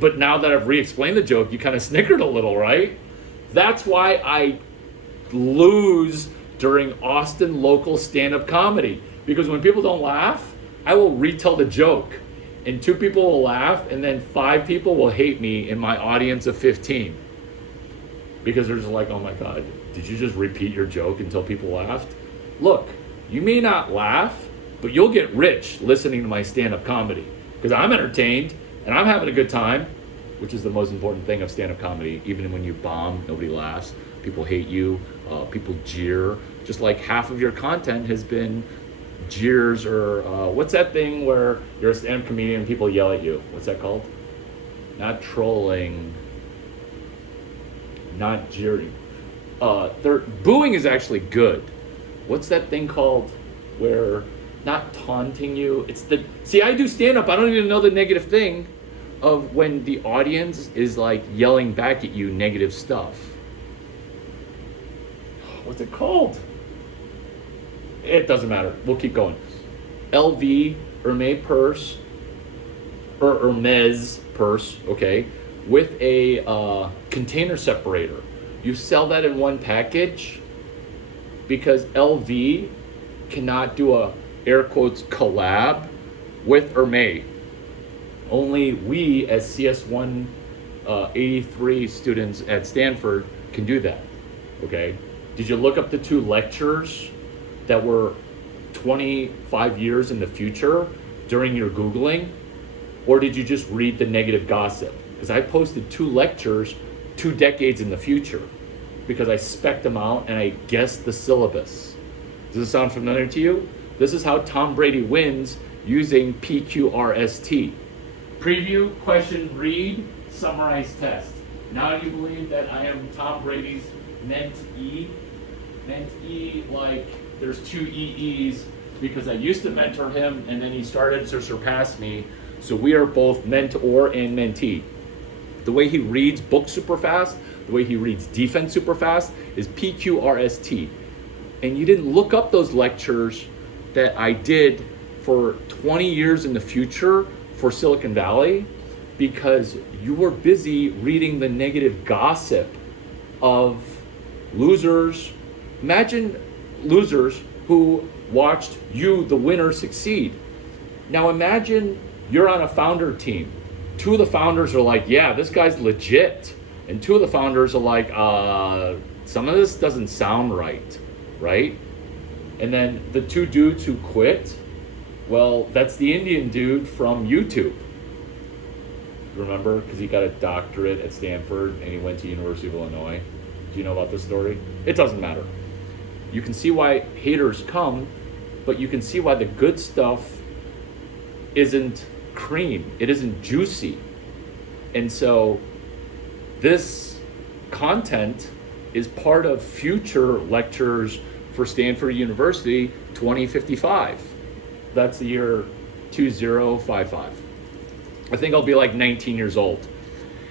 But now that I've re-explained the joke, you kind of snickered a little, right? That's why I lose during Austin local stand-up comedy. Because when people don't laugh, I will retell the joke. And 2 people will laugh, and then 5 people will hate me in my audience of 15. Because they're just like, oh my God, did you just repeat your joke until people laughed? Look, you may not laugh, but you'll get rich listening to my stand-up comedy. Because I'm entertained, and I'm having a good time, which is the most important thing of stand-up comedy. Even when you bomb, nobody laughs. People hate you. People jeer. Just like half of your content has been jeers, or what's that thing where you're a stand-up comedian and people yell at you? What's that called? Not trolling. not jeering. They're booing is actually good. What's that thing called where not taunting you? It's the see I do stand up. I don't even know the negative thing of when the audience is like yelling back at you negative stuff. What's it called? It doesn't matter. We'll keep going. LV Hermes purse or Hermes purse, okay, with a container separator. You sell that in one package because LV cannot do a air quotes collab with Hermes. Only we as CS183 students at Stanford can do that, okay? Did you look up the 2 lectures that were 25 years in the future during your Googling? Or did you just read the negative gossip? Because I posted 2 lectures 2 decades in the future because I spec'd them out and I guessed the syllabus. Does this sound familiar to you? This is how Tom Brady wins using PQRST. Preview, question, read, summarize, test. Now do you believe that I am Tom Brady's mentee? Mentee, like there's 2 EEs because I used to mentor him and then he started to surpass me. So we are both mentor and mentee. The way he reads books super fast, the way he reads defense super fast is PQRST. And you didn't look up those lectures that I did for 20 years in the future for Silicon Valley because you were busy reading the negative gossip of losers. Imagine losers who watched you, the winner, succeed. Now imagine you're on a founder team. 2 of the founders are like, yeah, this guy's legit. And 2 of the founders are like, some of this doesn't sound right? And then the 2 dudes who quit, well, that's the Indian dude from YouTube. Remember? Because he got a doctorate at Stanford and he went to University of Illinois. Do you know about this story? It doesn't matter. You can see why haters come, but you can see why the good stuff isn't cream. It isn't juicy. And so this content is part of future lectures for Stanford University 2055. That's the year 2055. I think I'll be like 19 years old.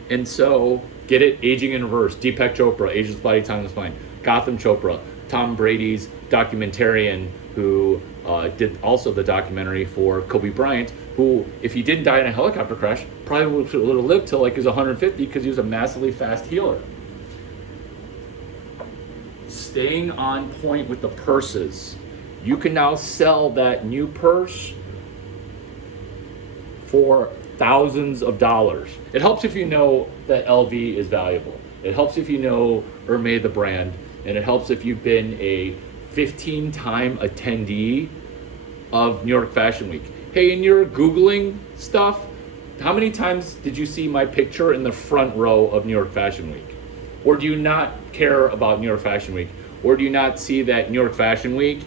And so get it, Aging in Reverse, Deepak Chopra, Ageless Body, Timeless Mind, Gotham Chopra, Tom Brady's documentarian who did also the documentary for Kobe Bryant, who, if he didn't die in a helicopter crash, probably would have lived till like he was 150 because he was a massively fast healer. Staying on point with the purses. You can now sell that new purse for thousands of dollars. It helps if you know that LV is valuable. It helps if you know Hermes the brand, and it helps if you've been a 15-time attendee of New York Fashion Week. Hey, in your Googling stuff, how many times did you see my picture in the front row of New York Fashion Week? Or do you not care about New York Fashion Week? Or do you not see that New York Fashion Week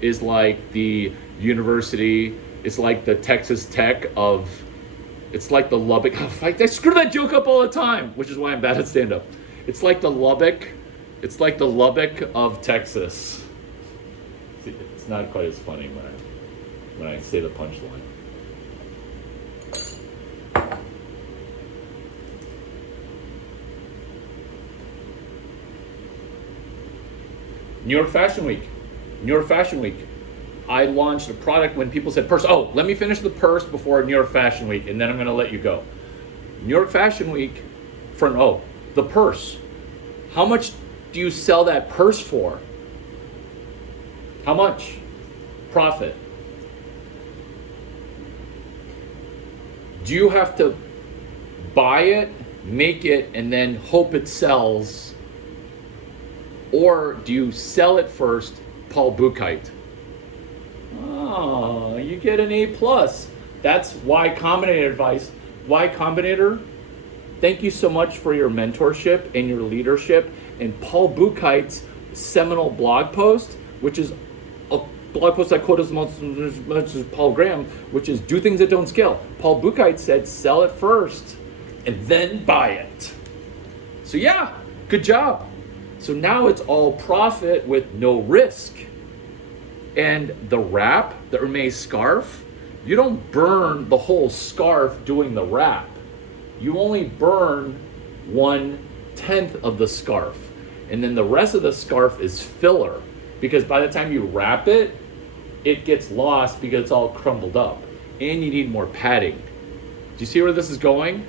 is like the university, it's like the Texas Tech of, it's like the Lubbock, I screw that joke up all the time, which is why I'm bad at stand-up. It's like the Lubbock of Texas. It's not quite as funny when I say the punchline. New York Fashion Week. I launched a product when people said purse. Oh, let me finish the purse before New York Fashion Week, and then I'm going to let you go. New York Fashion Week, the purse. How much do you sell that purse for? How much? Profit. Do you have to buy it, make it, and then hope it sells? Or do you sell it first, Paul Buchheit? Oh, you get an A+. That's Y Combinator advice. Y Combinator, thank you so much for your mentorship and your leadership. And Paul Buchheit's seminal blog post, which is a blog post I quote as much as Paul Graham, which is do things that don't scale. Paul Buchheit said, sell it first and then buy it. So yeah, Good job. So now it's all profit with no risk. And the wrap, the Hermes scarf, you don't burn the whole scarf doing the wrap. You only burn 1/10 of the scarf. And then the rest of the scarf is filler. Because by the time you wrap it, it gets lost because it's all crumbled up. And you need more padding. Do you see where this is going?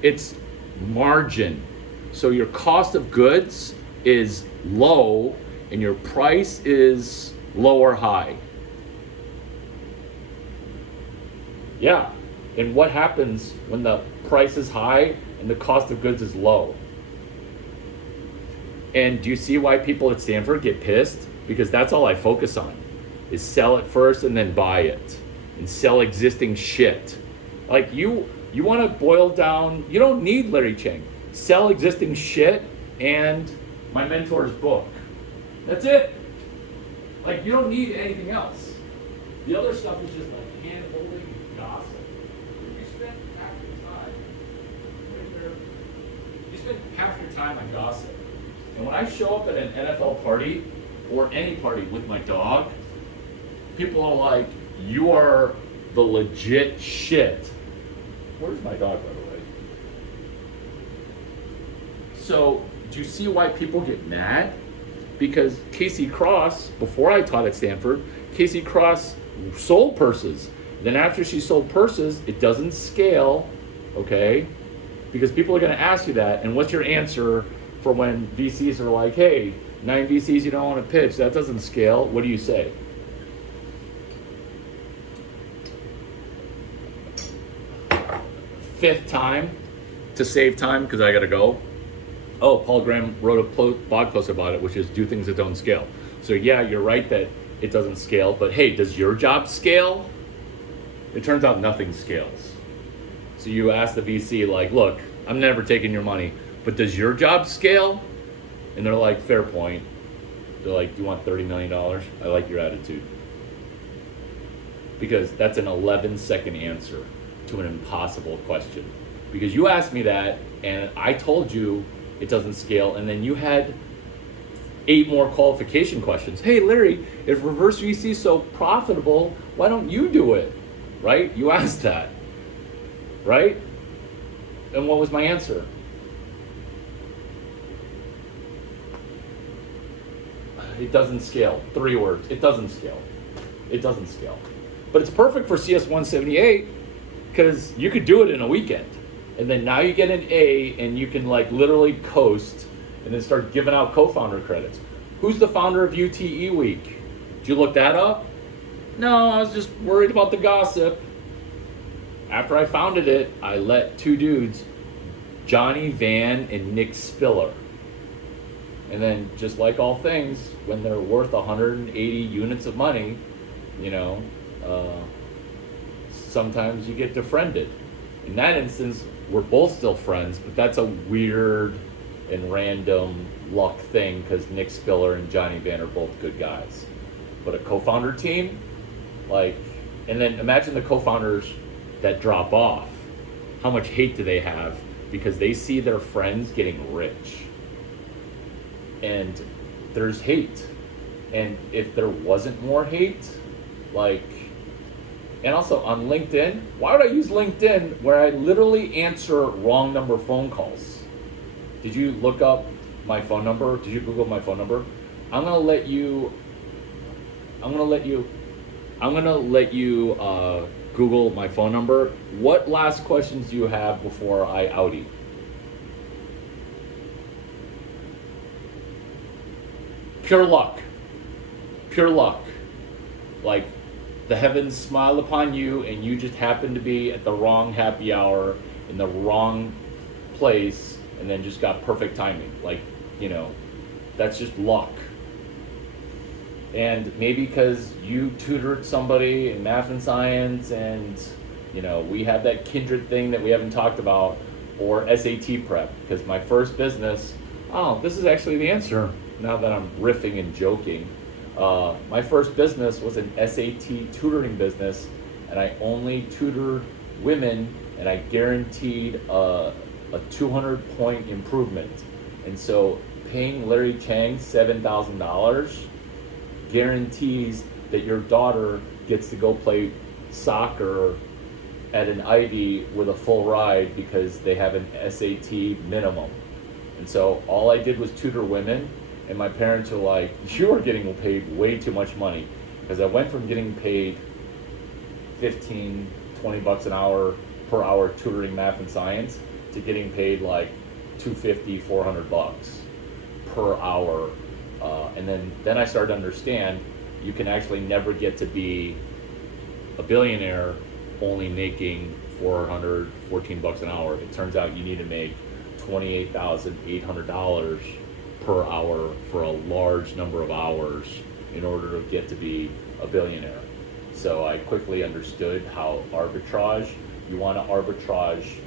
It's margin. So your cost of goods is low and your price is low or high. Yeah. And what happens when the price is high and the cost of goods is low? And do you see why people at Stanford get pissed? Because that's all I focus on, is sell it first and then buy it. And sell existing shit. Like you want to boil down, you don't need Larry Cheng. Sell existing shit and my mentor's book. That's it. Like you don't need anything else. The other stuff is just like hand holding and gossip. You spend half your time right there. You spend half your time on gossip. And when I show up at an NFL party or any party with my dog, people are like, you are the legit shit. Where's my dog, by the way? So, do you see why people get mad? Because Casey Cross, before I taught at Stanford, Casey Cross sold purses. Then after she sold purses, it doesn't scale, okay? Because people are gonna ask you that, and what's your answer for when VCs are like, hey, 9 VCs you don't wanna pitch, that doesn't scale, what do you say? Fifth time to save time because I gotta go. Oh, Paul Graham wrote a blog post about it, which is do things that don't scale. So yeah, you're right that it doesn't scale, but hey, does your job scale? It turns out nothing scales. So you ask the VC like, look, I'm never taking your money, but does your job scale? And they're like, fair point. They're like, do you want $30 million? I like your attitude. Because that's an 11-second answer to an impossible question. Because you asked me that and I told you it doesn't scale, and then you had 8 more qualification questions. Hey Larry, if reverse VC is so profitable, why don't you do it? Right? You asked that. Right? And what was my answer? It doesn't scale. 3 words. It doesn't scale. It doesn't scale. But it's perfect for CS 178 because you could do it in a weekend. And then now you get an A and you can like literally coast and then start giving out co-founder credits. Who's the founder of UTE Week? Did you look that up? No, I was just worried about the gossip. After I founded it, I let 2 dudes, Johnny Van and Nick Spiller. And then just like all things, when they're worth 180 units of money, you know, sometimes you get defriended. In that instance, we're both still friends, but that's a weird and random luck thing because Nick Spiller and Johnny Van are both good guys. But a co-founder team, like, and then imagine the co-founders that drop off. How much hate do they have because they see their friends getting rich? And there's hate. And if there wasn't more hate, like, and also on LinkedIn, why would I use LinkedIn where I literally answer wrong number phone calls? Did you look up my phone number? Did you Google my phone number? I'm gonna let you Google my phone number. What last questions do you have before I outie? Pure luck. Pure luck. Like, the heavens smile upon you and you just happen to be at the wrong happy hour in the wrong place and then just got perfect timing. Like, you know, that's just luck. And maybe because you tutored somebody in math and science and, you know, we have that kindred thing that we haven't talked about, or SAT prep, because my first business, oh, this is actually the answer now that I'm riffing and joking. My first business was an SAT tutoring business, and I only tutored women, and I guaranteed a 200-point improvement. And so paying Larry Chang $7,000 guarantees that your daughter gets to go play soccer at an Ivy with a full ride because they have an SAT minimum. And so all I did was tutor women, and my parents were like, you are getting paid way too much money. Because I went from getting paid 15, 20 bucks an hour per hour tutoring math and science to getting paid like 250, 400 bucks per hour. And then I started to understand you can actually never get to be a billionaire only making 14 bucks an hour. It turns out you need to make $28,800 per hour for a large number of hours in order to get to be a billionaire. So I quickly understood how you want to arbitrage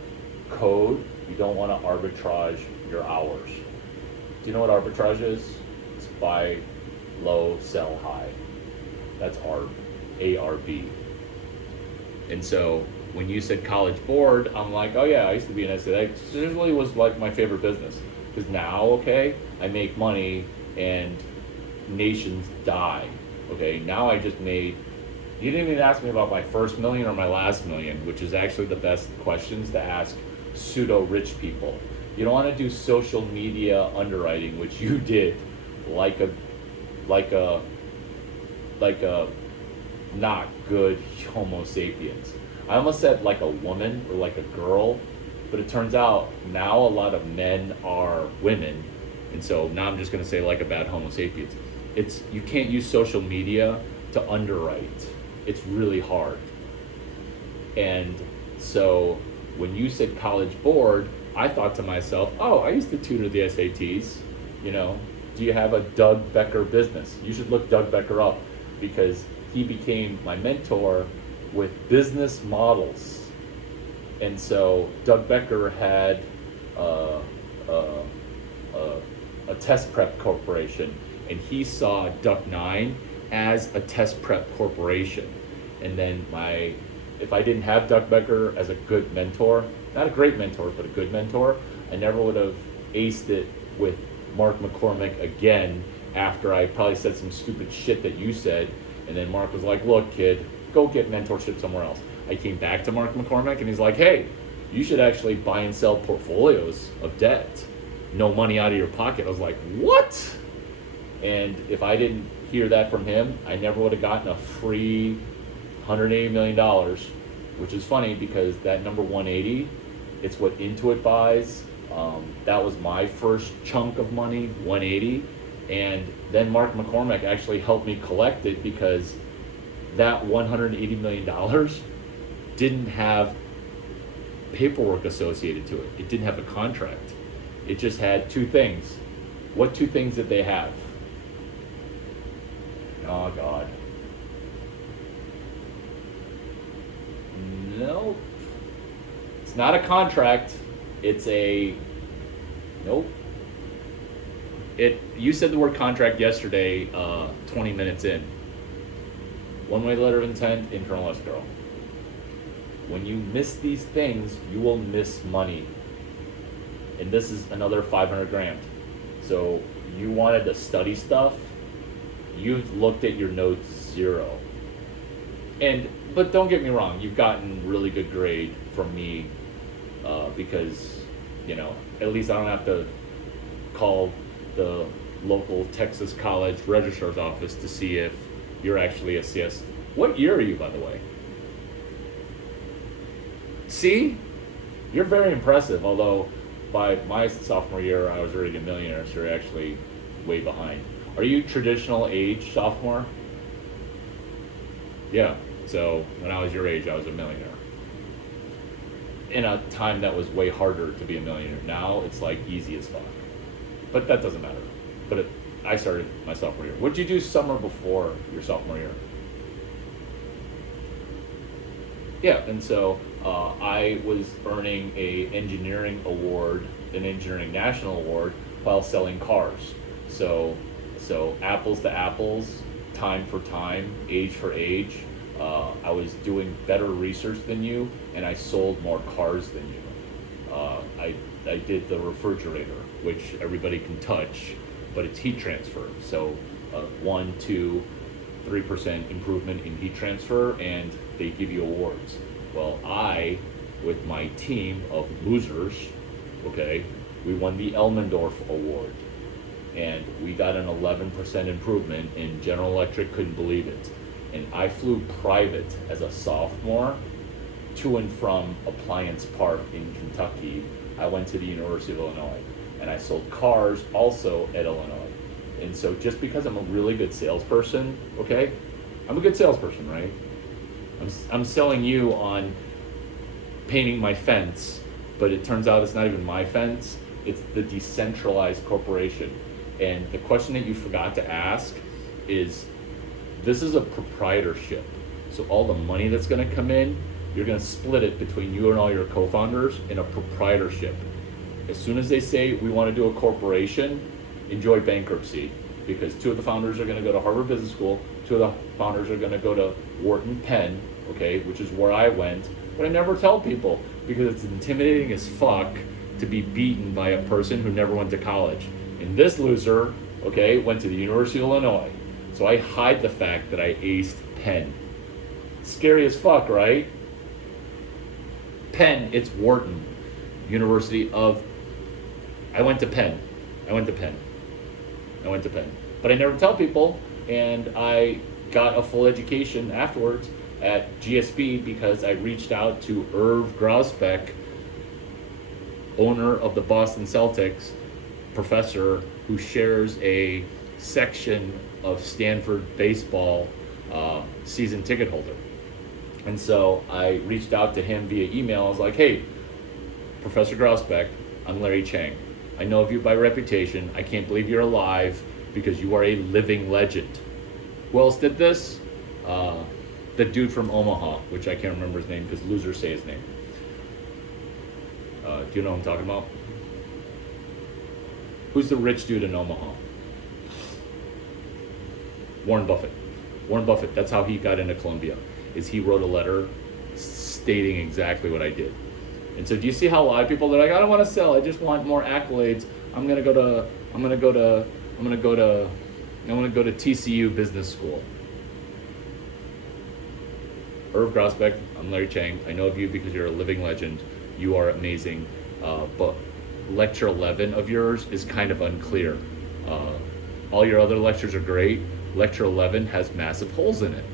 code, you don't want to arbitrage your hours. Do you know what arbitrage is? It's buy low, sell high. That's ARB, A-R-B. And so when you said College Board, I'm like, oh yeah, I used to be an SAT. It usually was like my favorite business. Because now, okay, I make money and nations die. Okay, now I just made, you didn't even ask me about my first million or my last million, which is actually the best questions to ask pseudo-rich people. You don't want to do social media underwriting, which you did, like a not good Homo sapiens. I almost said like a woman or like a girl, but it turns out now a lot of men are women, and so now I'm just going to say like a bad Homo sapiens. You can't use social media to underwrite. It's really hard. And so when you said College Board, I thought to myself, oh, I used to tutor the SATs. You know, do you have a Doug Becker business? You should look Doug Becker up because he became my mentor with business models. And so Doug Becker had a test prep corporation, and he saw Duck9 as a test prep corporation. And then if I didn't have Doug Becker as a good mentor, not a great mentor, but a good mentor, I never would have aced it with Mark McCormick again after I probably said some stupid shit that you said. And then Mark was like, look, kid, go get mentorship somewhere else. I came back to Mark McCormick and he's like, hey, you should actually buy and sell portfolios of debt. No money out of your pocket. I was like, what? And if I didn't hear that from him, I never would have gotten a free $180 million, which is funny because that number 180, it's what Intuit buys. That was my first chunk of money, 180. And then Mark McCormick actually helped me collect it because that $180 million didn't have paperwork associated to it. It didn't have a contract. It just had two things. What two things did they have? Oh, God. Nope. It's not a contract. It's nope. You said the word contract yesterday, 20 minutes in. One-way letter of intent, internal escrow. When you miss these things, you will miss money. And this is another 500 grand. So you wanted to study stuff, you've looked at your notes 0. But don't get me wrong, you've gotten really good grade from me because, at least I don't have to call the local Texas College registrar's office to see if you're actually a CS. What year are you, by the way? See? You're very impressive, although by my sophomore year, I was already a millionaire, so you're actually way behind. Are you traditional age sophomore? Yeah, so when I was your age, I was a millionaire. In a time that was way harder to be a millionaire. Now it's like easy as fuck. But that doesn't matter. But I started my sophomore year. What did you do summer before your sophomore year? Yeah, and so I was earning an engineering national award while selling cars. So apples to apples, time for time, age for age. I was doing better research than you, and I sold more cars than you. I I did the refrigerator, which everybody can touch, but it's heat transfer. So 1, 2, 3% improvement in heat transfer, and they give you awards. Well, I, with my team of losers, okay, we won the Elmendorf Award, and we got an 11% improvement, and General Electric couldn't believe it. And I flew private as a sophomore to and from Appliance Park in Kentucky. I went to the University of Illinois, and I sold cars also at Illinois. And so just because I'm a really good salesperson, okay, I'm a good salesperson, right? I'm selling you on painting my fence, but it turns out it's not even my fence, it's the decentralized corporation. And the question that you forgot to ask is, this is a proprietorship. So all the money that's gonna come in, you're gonna split it between you and all your co-founders in a proprietorship. As soon as they say, we wanna do a corporation, enjoy bankruptcy, because 2 of the founders are gonna go to Harvard Business School, 2 of the founders are gonna go to Wharton Penn, okay, which is where I went, but I never tell people because it's intimidating as fuck to be beaten by a person who never went to college. And this loser, okay, went to the University of Illinois. So I hide the fact that I aced Penn. Scary as fuck, right? Penn, it's Wharton, University of, I went to Penn. But I never tell people, and I got a full education afterwards at GSB because I reached out to Irv Grousbeck, owner of the Boston Celtics, professor who shares a section of Stanford baseball season ticket holder. And so I reached out to him via email. I was like, hey, Professor Grousbeck, I'm Larry Chang. I know of you by reputation. I can't believe you're alive because you are a living legend. Who else did this? The dude from Omaha, which I can't remember his name because losers say his name. Do you know what I'm talking about? Who's the rich dude in Omaha? Warren Buffett. Warren Buffett, that's how he got into Columbia, is he wrote a letter stating exactly what I did. And so do you see how a lot of people are like, I don't want to sell, I just want more accolades. I'm gonna go to TCU Business School. Irv Grousbeck, I'm Larry Chang. I know of you because you're a living legend. You are amazing. But lecture 11 of yours is kind of unclear. All your other lectures are great. Lecture 11 has massive holes in it.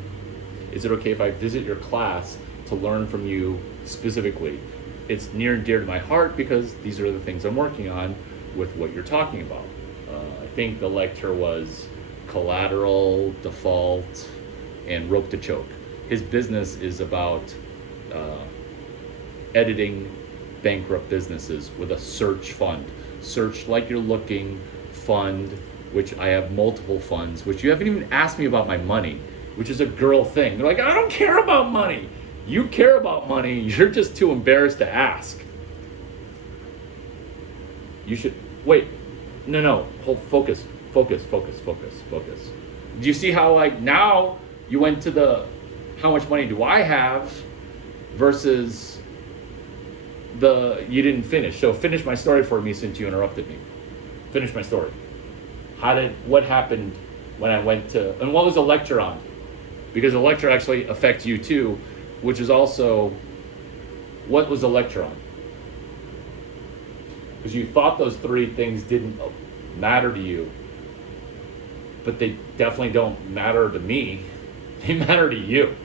Is it okay if I visit your class to learn from you specifically? It's near and dear to my heart because these are the things I'm working on with what you're talking about. I think the lecture was collateral, default, and rope to choke. His business is about editing bankrupt businesses with a search fund. Search like you're looking fund, which I have multiple funds, which you haven't even asked me about my money, which is a girl thing. They're like, I don't care about money. You care about money, you're just too embarrassed to ask. You should, wait, no, hold, focus. Do you see how like now you went to the, how much money do I have versus the, you didn't finish. So finish my story for me since you interrupted me. Finish my story. What happened when I went to, and what was the lecture on? Because the lecture actually affects you too, which is also, what was the lecture on? Because you thought those 3 things didn't matter to you, but they definitely don't matter to me. They matter to you.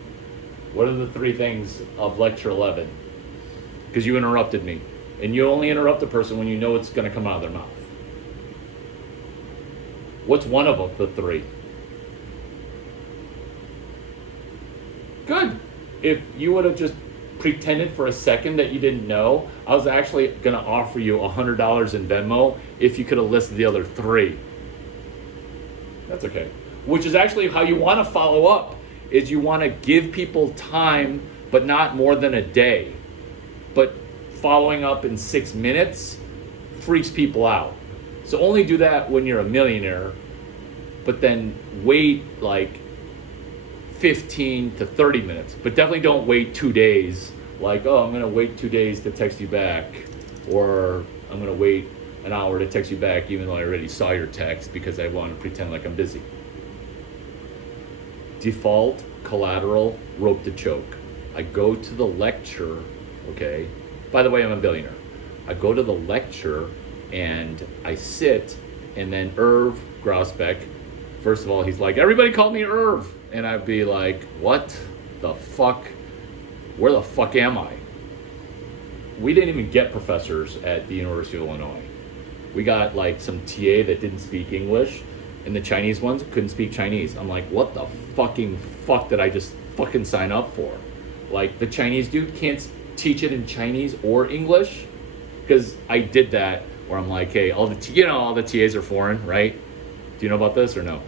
What are the 3 things of lecture 11? Because you interrupted me. And you only interrupt a person when you know it's going to come out of their mouth. What's one of the 3? Good. If you would have just pretended for a second that you didn't know, I was actually going to offer you $100 in Venmo if you could have listed the other 3. That's okay. Which is actually how you want to follow up, is you want to give people time, but not more than a day. But following up in 6 minutes freaks people out. So only do that when you're a millionaire, but then wait like 15 to 30 minutes. But definitely don't wait 2 days. Like, oh, I'm gonna wait 2 days to text you back. Or I'm going to wait an hour to text you back even though I already saw your text because I want to pretend like I'm busy. Default, collateral, rope to choke. I go to the lecture, okay? By the way, I'm a billionaire. I go to the lecture and I sit, and then Irv Grousbeck, first of all, he's like, everybody call me Irv. And I'd be like, what the fuck? Where the fuck am I? We didn't even get professors at the University of Illinois. We got like some TA that didn't speak English, and the Chinese ones couldn't speak Chinese. I'm like, what the fucking fuck did I just fucking sign up for? Like, the Chinese dude can't teach it in Chinese or English? Because I did that where I'm like, hey, all the TAs are foreign, right? Do you know about this or no?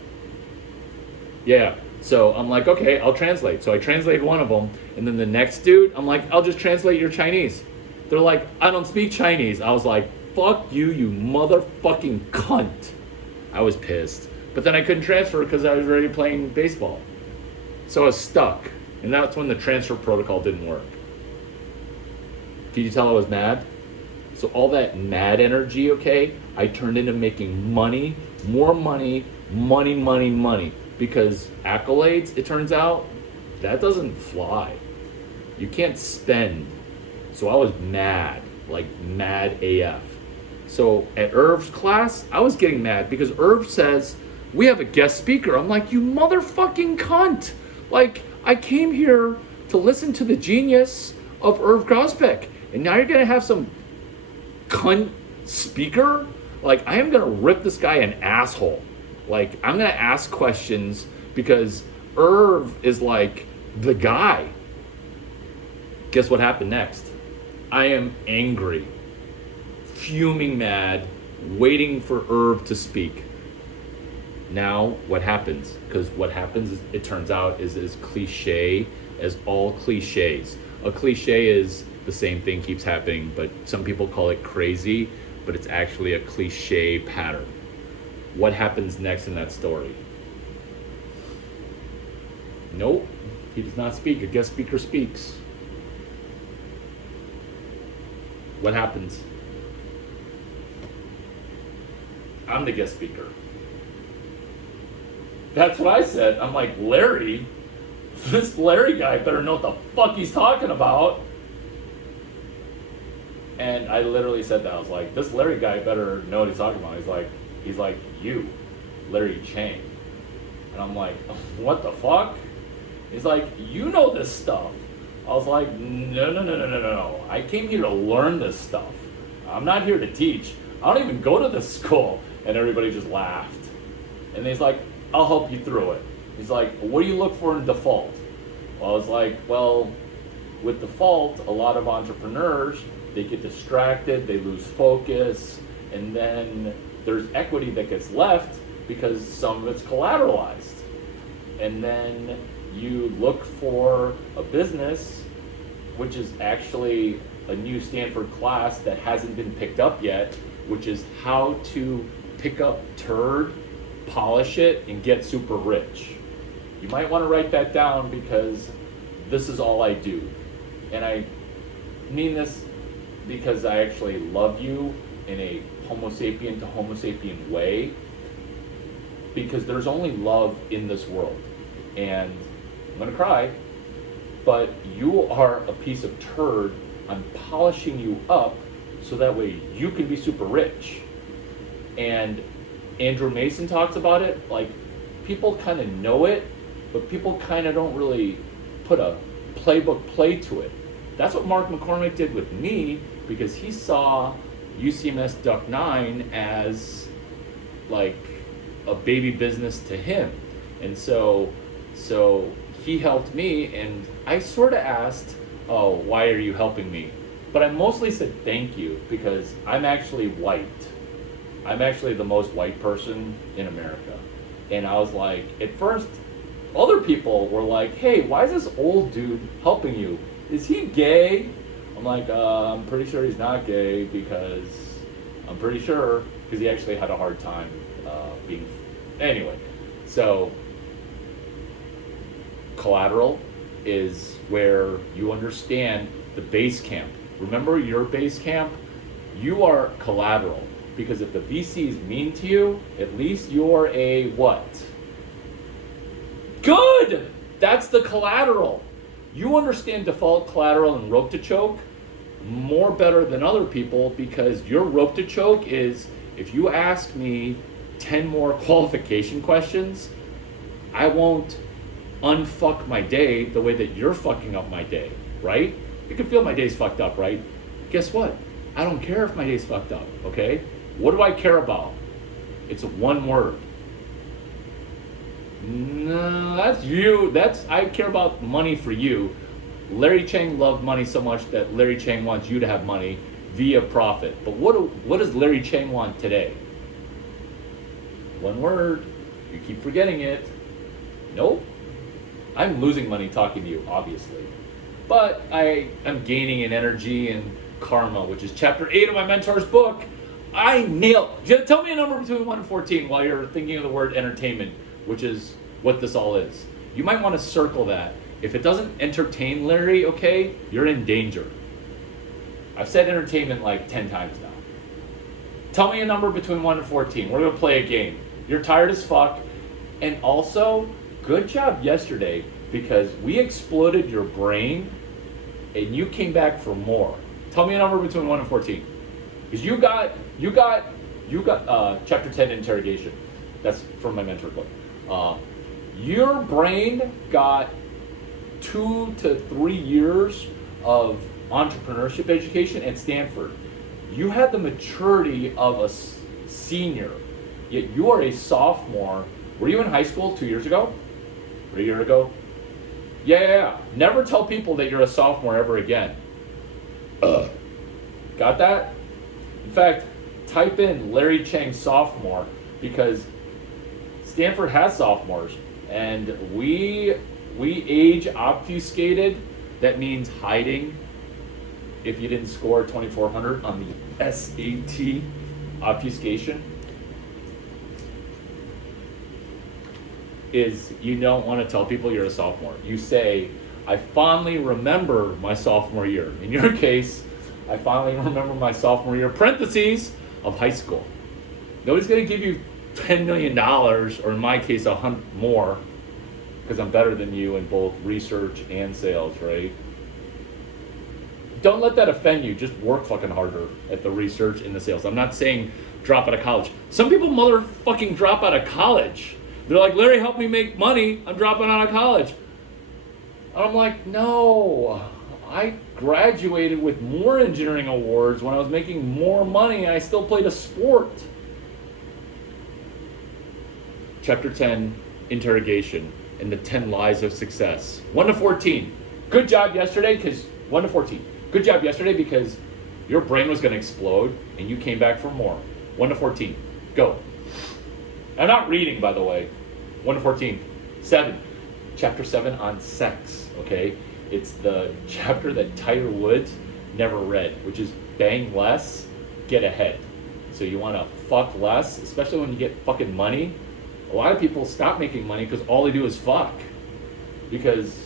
Yeah. So I'm like, okay, I'll translate. So I translate one of them, and then the next dude, I'm like, I'll just translate your Chinese. They're like, I don't speak Chinese. I was like, fuck you, you motherfucking cunt. I was pissed. But then I couldn't transfer because I was already playing baseball. So I was stuck. And that's when the transfer protocol didn't work. Can you tell I was mad? So all that mad energy, okay, I turned into making money, more money, money. Because accolades, it turns out, that doesn't fly. You can't spend. So I was mad, like mad AF. So at Irv's class, I was getting mad because Irv says, we have a guest speaker. I'm like, you motherfucking cunt. Like, I came here to listen to the genius of Irv Grousbeck, and now you're gonna have some cunt speaker? Like, I am gonna rip this guy an asshole. Like, I'm gonna ask questions because Irv is like the guy. Guess what happened next? I am angry, fuming mad, waiting for Irv to speak. Now, what happens? Because what happens, is, it turns out, is as cliche as all cliches. A cliche is the same thing keeps happening, but some people call it crazy, but it's actually a cliche pattern. What happens next in that story? Nope, he does not speak. A guest speaker speaks. What happens? I'm the guest speaker. That's what I said. I'm like, Larry? This Larry guy better know what the fuck he's talking about. And I literally said that. I was like, this Larry guy better know what he's talking about. He's like, you, Larry Chang. And I'm like, what the fuck? He's like, you know this stuff. I was like, no. I came here to learn this stuff. I'm not here to teach. I don't even go to this school. And everybody just laughed. And he's like, I'll help you through it. He's like, what do you look for in default? Well, I was like, well, with default, a lot of entrepreneurs, they get distracted, they lose focus, and then there's equity that gets left because some of it's collateralized. And then you look for a business, which is actually a new Stanford class that hasn't been picked up yet, which is how to pick up turd, polish it, and get super rich. You might want to write that down because this is all I do. And I mean this because I actually love you in a homo sapien to homo sapien way, because there's only love in this world. And I'm gonna cry, but you are a piece of turd. I'm polishing you up so that way you can be super rich. And Andrew Mason talks about it, like, people kind of know it, but people kind of don't really put a playbook play to it. That's what Mark McCormick did with me, because he saw UCMS Duck 9 as like a baby business to him. And so he helped me, and I sort of asked, oh, why are you helping me? But I mostly said thank you, because I'm actually white. I'm actually the most white person in America. And I was like, at first, other people were like, hey, why is this old dude helping you? Is he gay? I'm like, I'm pretty sure he's not gay, because I'm pretty sure, because he actually had a hard time being, anyway. So collateral is where you understand the base camp. Remember your base camp? You are collateral. Because if the VC is mean to you, at least you're a what? Good! That's the collateral. You understand default collateral and rope to choke more better than other people, because your rope to choke is, if you ask me 10 more qualification questions, I won't unfuck my day the way that you're fucking up my day, right? You can feel my day's fucked up, right? Guess what? I don't care if my day's fucked up, okay? What do I care about? It's one word. No, that's you. I care about money for you. Larry Chang loved money so much that Larry Chang wants you to have money via profit. But what does Larry Chang want today? One word. You keep forgetting it. Nope. I'm losing money talking to you, obviously. But I am gaining in energy and karma, which is chapter 8 of my mentor's book. I nailed. Tell me a number between 1 and 14 while you're thinking of the word entertainment, which is what this all is. You might want to circle that. If it doesn't entertain Larry, okay, you're in danger. I've said entertainment like 10 times now. Tell me a number between 1 and 14. We're going to play a game. You're tired as fuck. And also, good job yesterday, because we exploded your brain and you came back for more. Tell me a number between 1 and 14. Because you got chapter 10 interrogation. That's from my mentor book. Your brain got 2 to 3 years of entrepreneurship education at Stanford. You had the maturity of a senior, yet you are a sophomore. Were you in high school 2 years ago? Or a year ago? Yeah. Never tell people that you're a sophomore ever again. Got that? In fact, type in Larry Chang sophomore, because Stanford has sophomores, and we age obfuscated. That means hiding. If you didn't score 2,400 on the SAT, obfuscation is you don't want to tell people you're a sophomore. You say, I fondly remember my sophomore year. In your case, I fondly remember my sophomore year, parentheses, of high school. Nobody's going to give you $10 million, or in my case, 100 more, because I'm better than you in both research and sales, right? Don't let that offend you. Just work fucking harder at the research and the sales. I'm not saying drop out of college. Some people motherfucking drop out of college. They're like, Larry, help me make money. I'm dropping out of college. And I'm like, no. I graduated with more engineering awards when I was making more money, and I still played a sport. Chapter 10, interrogation, and the 10 lies of success. 1 to 14. Good job yesterday, because 1 to 14. Good job yesterday, because your brain was going to explode, and you came back for more. 1 to 14. Go. I'm not reading, by the way. 1 to 14. 7. Chapter 7 on sex, okay? It's the chapter that Tiger Woods never read, which is bang less, get ahead. So you want to fuck less, especially when you get fucking money. A lot of people stop making money because all they do is fuck. Because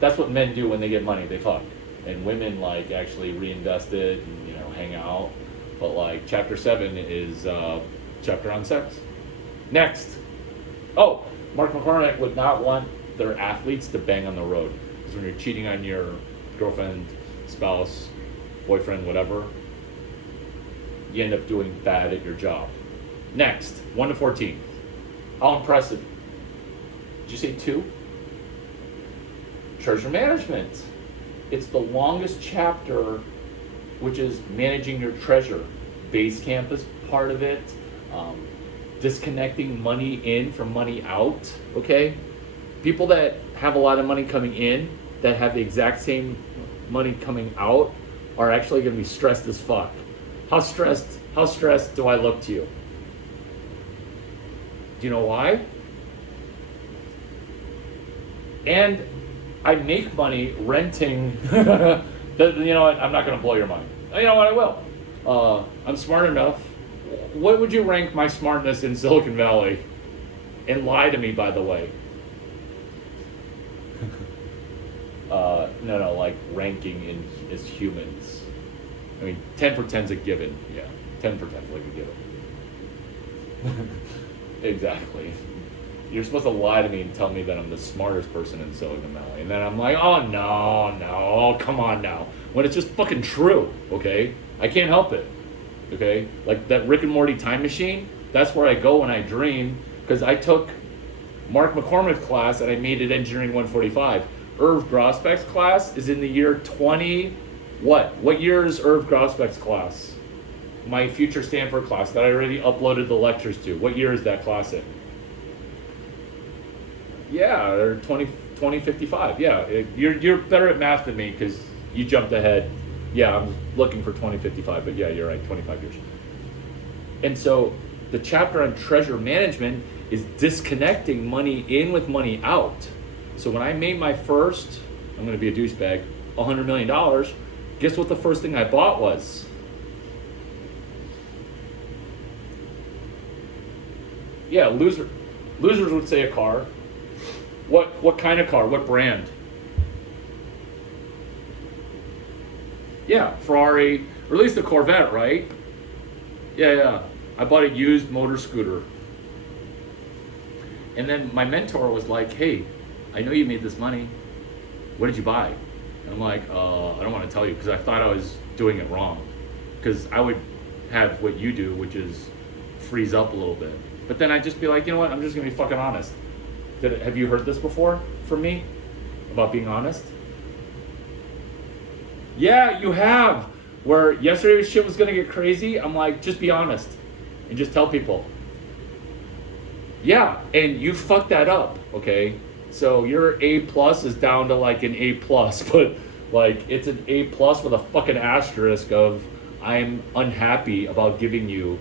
that's what men do when they get money, they fuck. And women like actually reinvest it and, you know, hang out. But like chapter 7 is chapter on sex. Next. Oh, Mark McCormack would not want their athletes to bang on the road. Because when you're cheating on your girlfriend, spouse, boyfriend, whatever, you end up doing bad at your job. Next, 1 to 14. How impressive. Did you say 2? Treasure management. It's the longest chapter, which is managing your treasure. Basecamp is part of it. Disconnecting money in from money out, okay? People that have a lot of money coming in, that have the exact same money coming out, are actually gonna be stressed as fuck. How stressed do I look to you? Do you know why? And I make money renting. You know what? I'm not going to blow your mind. You know what? I will. I'm smart enough. What would you rank my smartness in Silicon Valley? And lie to me, by the way. No, like ranking as humans. I mean, 10 for 10's a given. Yeah, 10 for 10's like a given. Exactly. You're supposed to lie to me and tell me that I'm the smartest person in Silicon Valley. And then I'm like, oh, no, come on now. When it's just fucking true, okay? I can't help it, okay? Like that Rick and Morty time machine, that's where I go when I dream, because I took Mark McCormick's class and I made it Engineering 145. Irv Grosbeck's class is in the year 20, what? What year is Irv Grosbeck's class? My future Stanford class that I already uploaded the lectures to. What year is that class in? Yeah, or 2055. Yeah, you're better at math than me because you jumped ahead. Yeah, I'm looking for 2055, but yeah, you're right, 25 years. And so the chapter on treasure management is disconnecting money in with money out. So when I made my first, I'm going to be a douchebag, $100 million, guess what the first thing I bought was? Yeah, losers would say a car. What kind of car? What brand? Yeah, Ferrari, or at least a Corvette, right? Yeah. I bought a used motor scooter. And then my mentor was like, hey, I know you made this money. What did you buy? And I'm like, I don't want to tell you because I thought I was doing it wrong. Because I would have what you do, which is freeze up a little bit. But then I'd just be like, you know what? I'm just going to be fucking honest. Have you heard this before from me? About being honest? Yeah, you have. Where yesterday shit was going to get crazy, I'm like, just be honest. And just tell people. Yeah, and you fucked that up, okay? So your A plus is down to like an A plus, but like it's an A plus with a fucking asterisk of I'm unhappy about giving you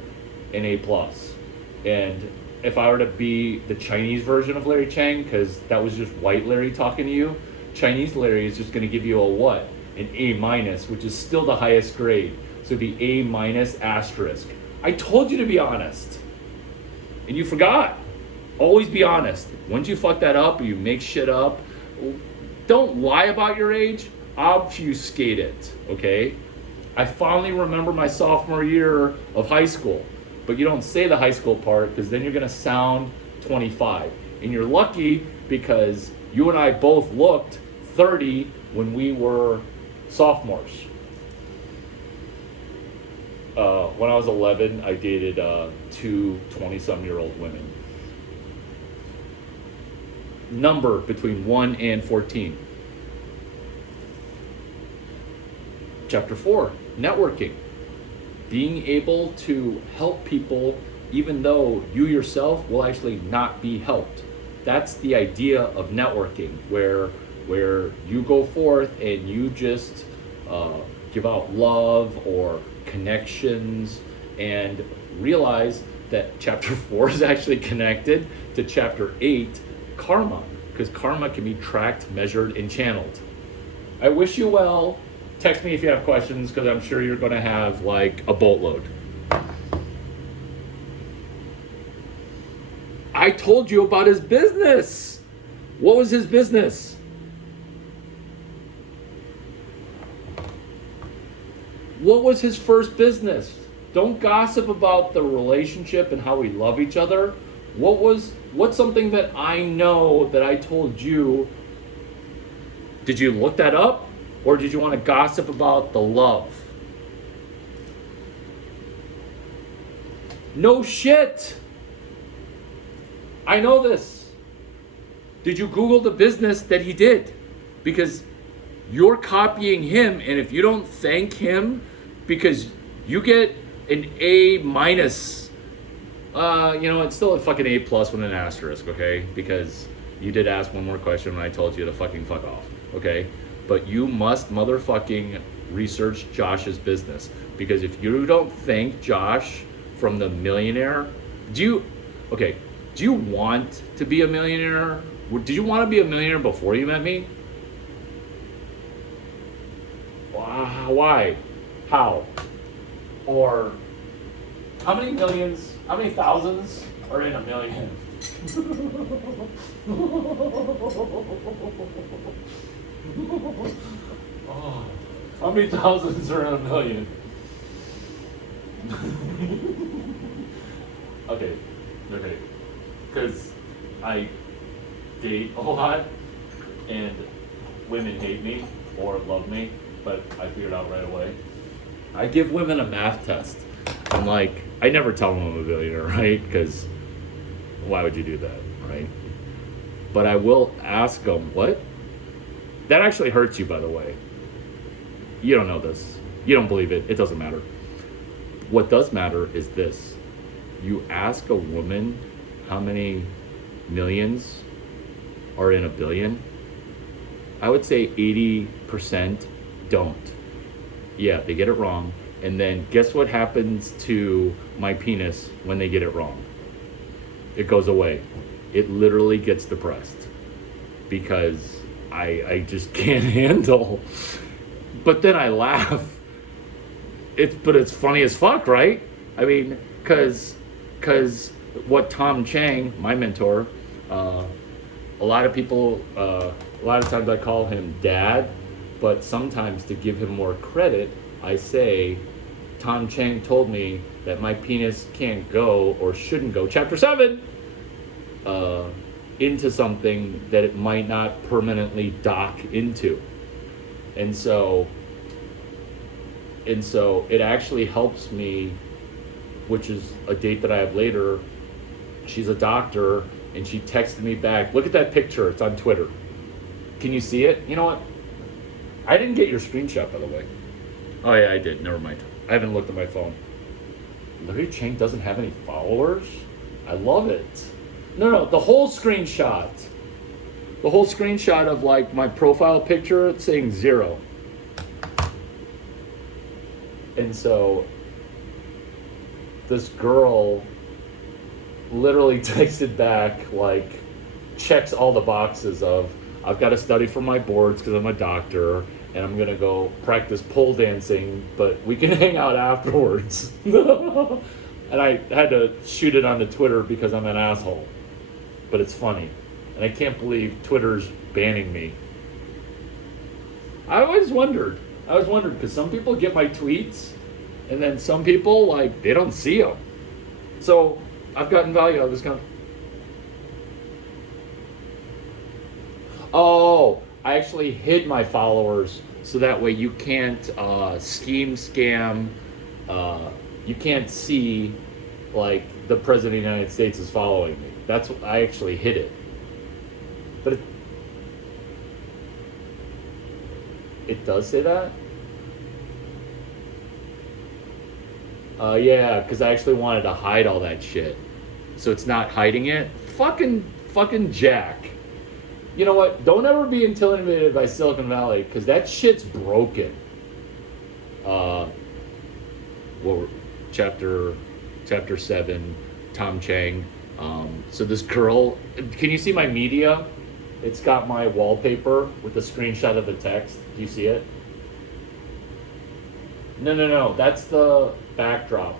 an A plus. And if I were to be the Chinese version of Larry Chang, because that was just white Larry talking to you, Chinese Larry is just going to give you a what? An A minus, which is still the highest grade. So it'd be A minus asterisk. I told you to be honest. And you forgot. Always be honest. Once you fuck that up or you make shit up, don't lie about your age, obfuscate it, okay? I finally remember my sophomore year of high school. But you don't say the high school part because then you're going to sound 25. And you're lucky because you and I both looked 30 when we were sophomores. When I was 11, I dated two 20-some-year-old women. Number between 1 and 14. Chapter 4, networking. Being able to help people even though you yourself will actually not be helped. That's the idea of networking, where you go forth and you just give out love or connections, and realize that chapter 4 is actually connected to chapter 8, karma, because karma can be tracked, measured, and channeled. I wish you well. Text me if you have questions, because I'm sure you're going to have like a boatload. I told you about his business. What was his business? What was his first business? Don't gossip about the relationship and how we love each other. What's something that I know that I told you? Did you look that up? Or did you want to gossip about the love? No shit. I know this. Did you Google the business that he did? Because you're copying him, and if you don't thank him, because you get an A minus, it's still a fucking A plus with an asterisk, okay? Because you did ask one more question when I told you to fucking fuck off, okay? But you must motherfucking research Josh's business, because if you don't thank Josh from the millionaire, do you want to be a millionaire? Did you want to be a millionaire before you met me? Why? How? Or how many thousands are in a million? Oh, how many thousands are in a million? date a lot, and women hate me or love me, but I figured out right away. I give women a math test. I'm like, I never tell them I'm a billionaire, right? Because why would you do that, right? But I will ask them, what? That actually hurts you, by the way. You don't know this. You don't believe it. It doesn't matter. What does matter is this. You ask a woman how many millions are in a billion. I would say 80% don't. Yeah, they get it wrong. And then guess what happens to my penis when they get it wrong? It goes away. It literally gets depressed because I just can't handle. But then I laugh. But it's funny as fuck, right? I mean, cause what Tom Chang, my mentor, a lot of people, a lot of times I call him dad, but sometimes to give him more credit, I say, Tom Chang told me that my penis can't go or shouldn't go, chapter 7, into something that it might not permanently dock into. And so it actually helps me, which is a date that I have later. She's a doctor, and she texted me back, look at that picture, it's on Twitter. Can you see it? You know what? I didn't get your screenshot, by the way. Oh yeah, I did, never mind. I haven't looked at my phone. Larry Chang doesn't have any followers? I love it. No, the whole screenshot. The whole screenshot of like my profile picture, it's saying 0. And so this girl literally texted back, like, checks all the boxes of, I've got to study for my boards because I'm a doctor, and I'm going to go practice pole dancing, but we can hang out afterwards. And I had to shoot it on the Twitter because I'm an asshole. But it's funny. And I can't believe Twitter's banning me. I always wondered because some people get my tweets, and then some people, like, they don't see them. So I've gotten value out of this kind of... Oh, I actually hid my followers so that way you can't scam. You can't see, like, the President of the United States is following me. That's what I actually hid it. But it does say that? Yeah, because I actually wanted to hide all that shit. So it's not hiding it. Fucking Jack. You know what? Don't ever be intimidated by Silicon Valley, because that shit's broken. Well, chapter 7, Tom Chang. So this girl, can you see my media? It's got my wallpaper with a screenshot of the text. Do you see it? No, that's the backdrop.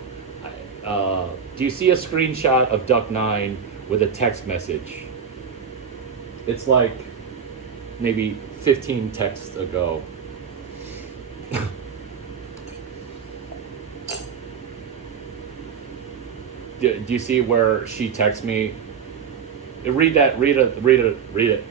Do you see a screenshot of Duck 9 with a text message? It's like maybe 15 texts ago. Do you see where she texts me? Read that. Read it.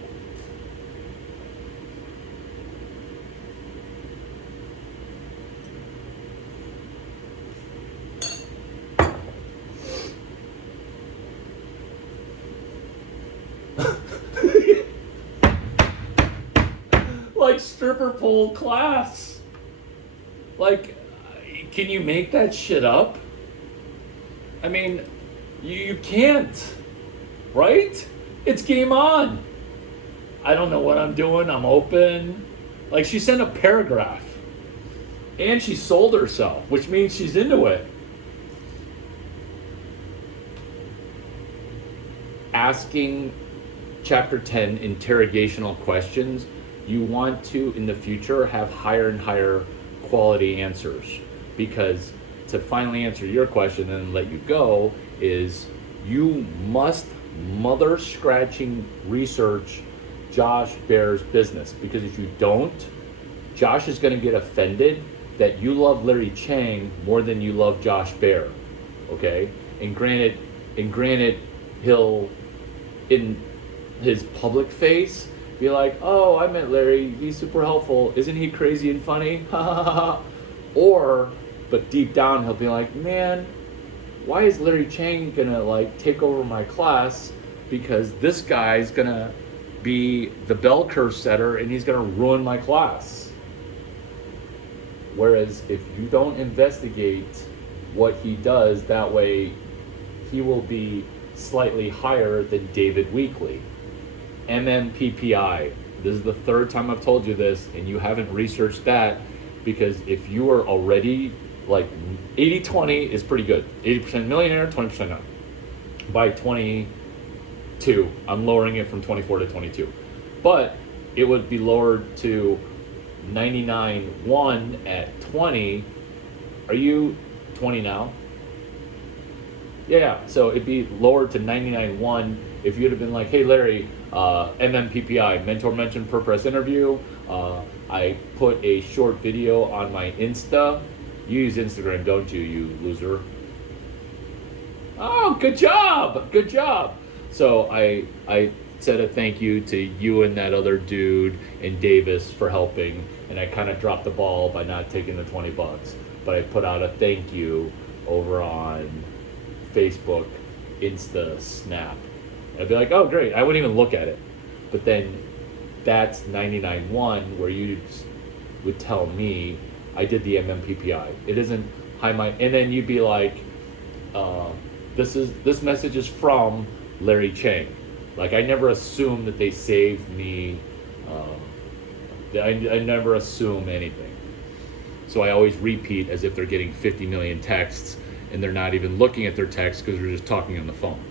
Like stripper pole class. Like, can you make that shit up? I mean, you can't, right? It's game on. I don't know what I'm doing. I'm open. Like, she sent a paragraph. And she sold herself, which means she's into it. Asking chapter 10 interrogational questions, you want to, in the future, have higher and higher quality answers. Because to finally answer your question and let you go is you must mother-scratching research Josh Baer's business. Because if you don't, Josh is going to get offended that you love Larry Chang more than you love Josh Baer. Okay? And granted, he'll, in his public face, be like, oh, I met Larry, he's super helpful, isn't he crazy and funny? Ha ha ha ha. Or, but deep down he'll be like, man, why is Larry Chang gonna like take over my class? Because this guy's gonna be the bell curve setter and he's gonna ruin my class. Whereas if you don't investigate what he does, that way he will be slightly higher than David Weekley. MMPPI. This is the third time I've told you this, and you haven't researched that, because if you are already like 80-20 is pretty good. 80% millionaire, 20% not. By 22, I'm lowering it from 24 to 22. But it would be lowered to 99.1 at 20. Are you 20 now? Yeah, so it'd be lowered to 99.1 if you'd have been like, hey Larry, MMPPI, mentor mention per press interview. I put a short video on my Insta. You use Instagram, don't you, you loser? Oh, good job, good job. So I said a thank you to you and that other dude and Davis for helping, and I kind of dropped the ball by not taking the $20, but I put out a thank you over on Facebook, Insta, Snap. I'd be like, oh great, I wouldn't even look at it. But then that's 99.1 where you would tell me I did the MMPPI. It isn't high mind, and then you'd be like, this message is from Larry Chang. Like I never assume that they saved me. I never assume anything. So I always repeat as if they're getting 50 million texts and they're not even looking at their texts because they're just talking on the phone,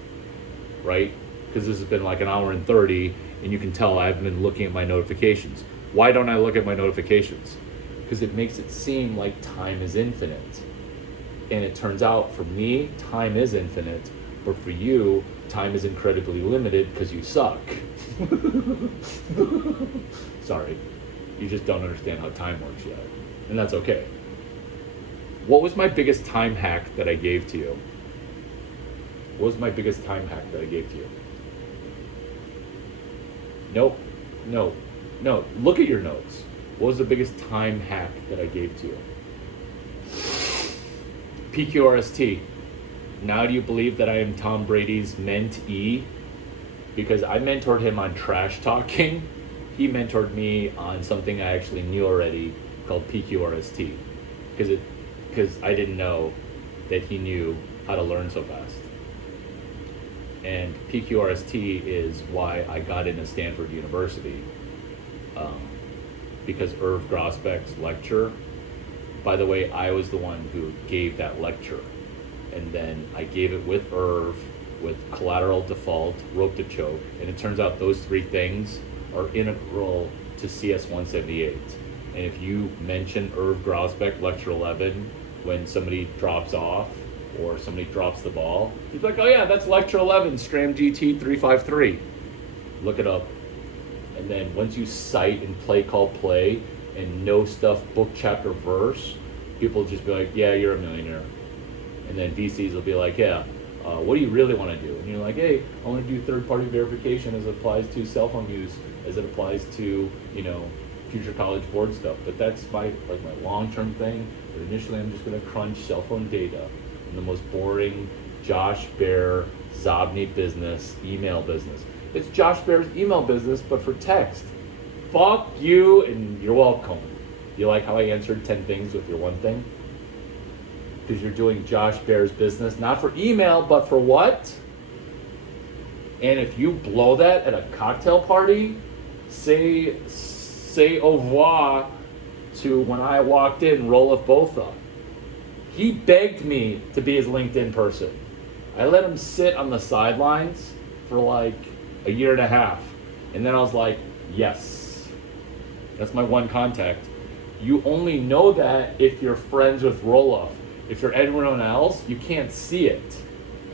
right? Because this has been like an hour and 30, and you can tell I haven't been looking at my notifications. Why don't I look at my notifications? Because it makes it seem like time is infinite. And it turns out for me, time is infinite, but for you, time is incredibly limited because you suck. Sorry, you just don't understand how time works yet. And that's okay. What was my biggest time hack that I gave to you? What was my biggest time hack that I gave to you? Nope. No. Look at your notes. What was the biggest time hack that I gave to you? PQRST. Now do you believe that I am Tom Brady's mentee? Because I mentored him on trash talking. He mentored me on something I actually knew already called PQRST. Because I didn't know that he knew how to learn so fast. And PQRST is why I got into Stanford University. Because Irv Grosbeck's lecture, by the way, I was the one who gave that lecture. And then I gave it with Irv, with collateral default, rope to choke. And it turns out those three things are integral to CS 178. And if you mention Irv Grosbeck, lecture 11, when somebody drops off or somebody drops the ball, you're like, oh yeah, that's lecture 11, Stram GT 353. Look it up. And then once you cite and call play and know stuff, book, chapter, verse, people just be like, yeah, you're a millionaire. And then VCs will be like, yeah, what do you really want to do? And you're like, hey, I want to do third-party verification as it applies to cell phone use, as it applies to, future college board stuff. But that's my long-term thing. But initially, I'm just going to crunch cell phone data in the most boring Josh Baer Zobni business, email business. It's Josh Baer's email business, but for text. Fuck you, and you're welcome. You like how I answered 10 things with your one thing? Because you're doing Josh Baer's business, not for email, but for what? And if you blow that at a cocktail party, say au revoir to when I walked in, Rolf Botha. He begged me to be his LinkedIn person. I let him sit on the sidelines for like a year and a half. And then I was like, yes, that's my one contact. You only know that if you're friends with Rolf. If you're everyone else, you can't see it.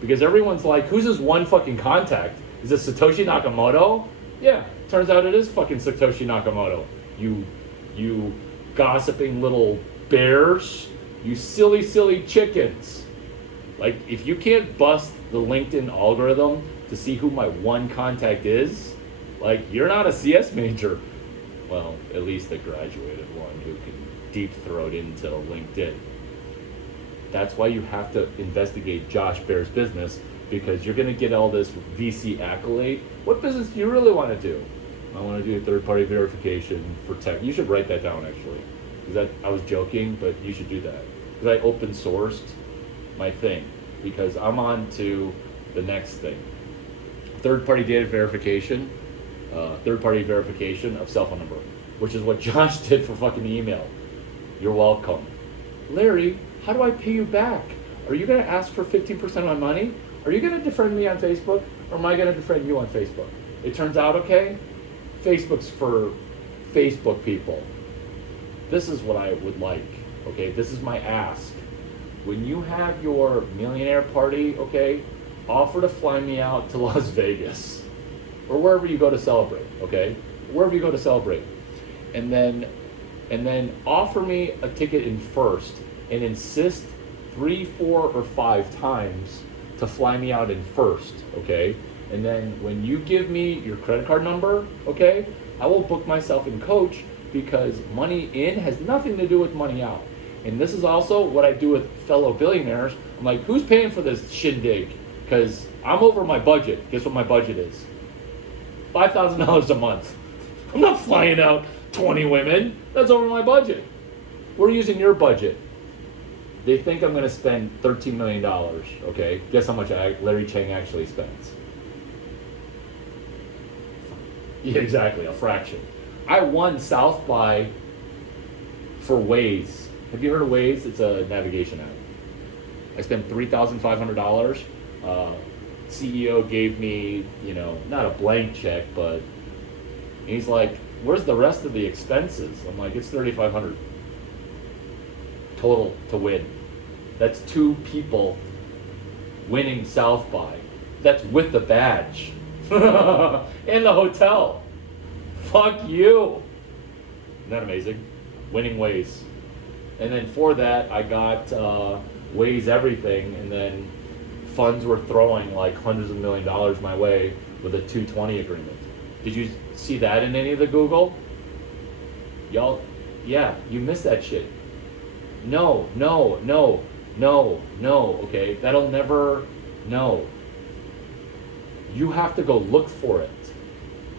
Because everyone's like, who's his one fucking contact? Is it Satoshi Nakamoto? Yeah, turns out it is fucking Satoshi Nakamoto. You gossiping little bears. You silly, silly chickens. Like, if you can't bust the LinkedIn algorithm to see who my one contact is, Like, you're not a CS major. Well, at least a graduated one who can deep throat into LinkedIn. That's why you have to investigate Josh Bear's business, because you're going to get all this VC accolade. What business do you really want to do? I want to do third-party verification for tech. You should write that down, actually. Because I was joking, but you should do that. Because I open sourced my thing. Because I'm on to the next thing. Third-party data verification. Third-party verification of cell phone number. Which is what Josh did for fucking email. You're welcome. Larry, how do I pay you back? Are you going to ask for 15% of my money? Are you going to defriend me on Facebook? Or am I going to defriend you on Facebook? It turns out okay. Facebook's for Facebook people. This is what I would like, okay? This is my ask. When you have your millionaire party, okay, offer to fly me out to Las Vegas or wherever you go to celebrate, okay? Wherever you go to celebrate. And then offer me a ticket in first and insist 3, 4, or 5 times to fly me out in first, okay? And then when you give me your credit card number, okay, I will book myself in coach, because money in has nothing to do with money out. And this is also what I do with fellow billionaires. I'm like, who's paying for this shindig? Because I'm over my budget. Guess what my budget is? $5,000 a month. I'm not flying out 20 women. That's over my budget. We're using your budget. They think I'm going to spend $13 million, okay? Guess how much Larry Chang actually spends? Yeah, exactly, a fraction. I won South by for Waze. Have you heard of Waze? It's a navigation app. I spent $3,500. CEO gave me, not a blank check, but he's like, where's the rest of the expenses? I'm like, it's $3,500 total to win. That's 2 people winning South by. That's with the badge. In the hotel. Fuck you. Isn't that amazing? Winning Waze. And then for that, I got Waze everything, and then funds were throwing like hundreds of $1 million my way with a 220 agreement. Did you see that in any of the Google? Y'all, yeah, you missed that shit. No, okay? That'll never, no. You have to go look for it,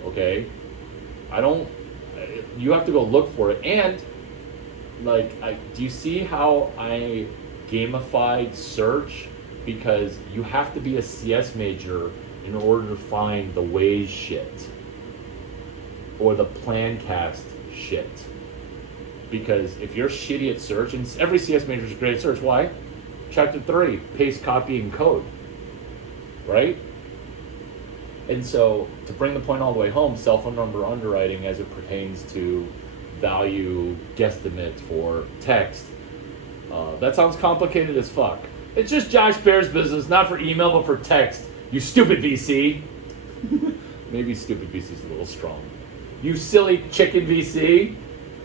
okay? You have to go look for it. And, do you see how I gamified search? Because you have to be a CS major in order to find the Waze shit. Or the PlanCast shit. Because if you're shitty at search, and every CS major is great at search, why? Chapter 3, paste, copy, and code. Right? And so, to bring the point all the way home, cell phone number underwriting as it pertains to value guesstimate for text, that sounds complicated as fuck. It's just Josh Bear's business, not for email, but for text. You stupid VC. Maybe stupid VC is a little strong. You silly chicken VC.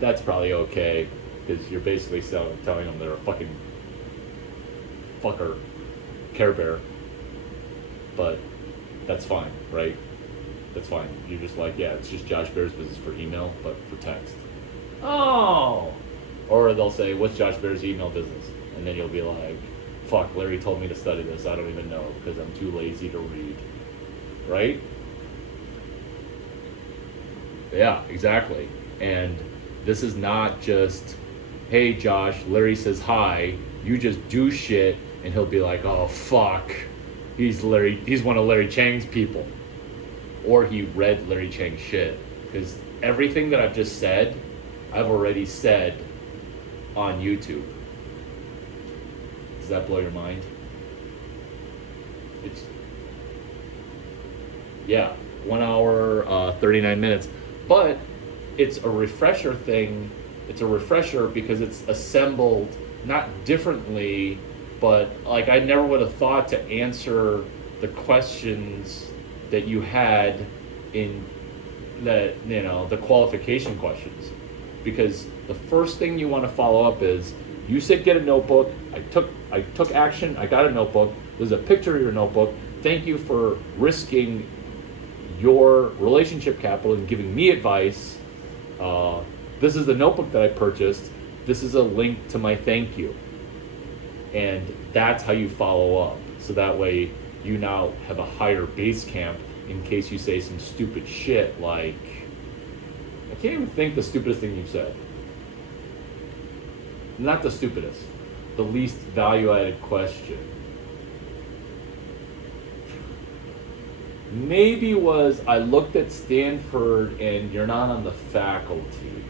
That's probably okay, because you're basically telling them they're a fucking fucker, Care Bear. But that's fine, right? That's fine. You're just like, yeah, it's just Josh Bear's business for email, but for text. Oh! Or they'll say, what's Josh Bear's email business? And then you'll be like, fuck, Larry told me to study this. I don't even know, because I'm too lazy to read. Right? Yeah, exactly. And this is not just, hey, Josh, Larry says hi. You just do shit, and he'll be like, oh, fuck. He's one of Larry Chang's people. Or he read Larry Chang's shit. Because everything that I've just said, I've already said on YouTube. Does that blow your mind? It's, yeah, 1 hour, 39 minutes. But it's a refresher thing. It's a refresher because it's assembled not differently, but like I never would have thought to answer the questions that you had in the, the qualification questions. Because the first thing you want to follow up is, you said get a notebook. I took action. I got a notebook. There's a picture of your notebook. Thank you for risking your relationship capital and giving me advice. This is the notebook that I purchased. This is a link to my thank you. And that's how you follow up. So that way you now have a higher base camp in case you say some stupid shit like, I can't even think the stupidest thing you've said. Not the stupidest, the least value-added question. Maybe was, I looked at Stanford and you're not on the faculty.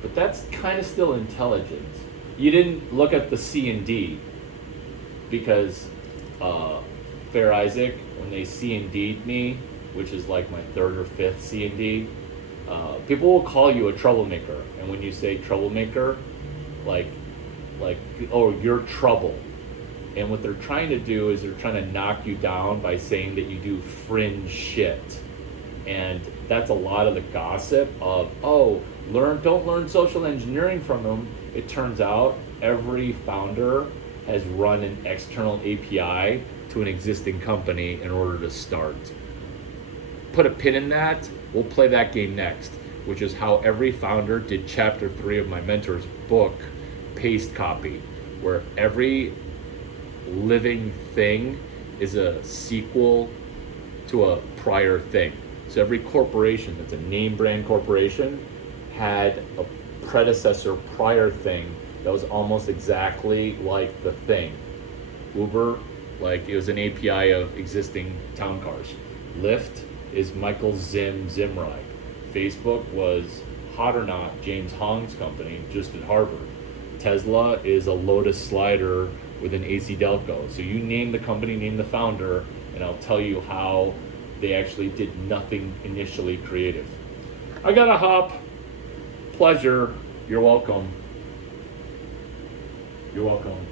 But that's kind of still intelligent. You didn't look at the C and D because Fair Isaac, when they C and D'd me, which is like my third or fifth C and D, people will call you a troublemaker. And when you say troublemaker, like, oh, you're trouble. And what they're trying to do is they're trying to knock you down by saying that you do fringe shit. And that's a lot of the gossip of, oh, don't learn social engineering from them. It turns out every founder has run an external API to an existing company in order to start. Put a pin in that. We'll play that game next, which is how every founder did chapter 3 of my mentor's book, Paste Copy, where every living thing is a sequel to a prior thing. So every corporation that's a name brand corporation had a predecessor prior thing that was almost exactly like the thing. Uber, like it was an API of existing town cars. Lyft is Michael Zimride. Facebook was Hot or Not, James Hong's company, just at Harvard. Tesla is a Lotus slider with an AC Delco. So you name the company, name the founder, and I'll tell you how they actually did nothing initially creative. I gotta hop. Pleasure. You're welcome. You're welcome.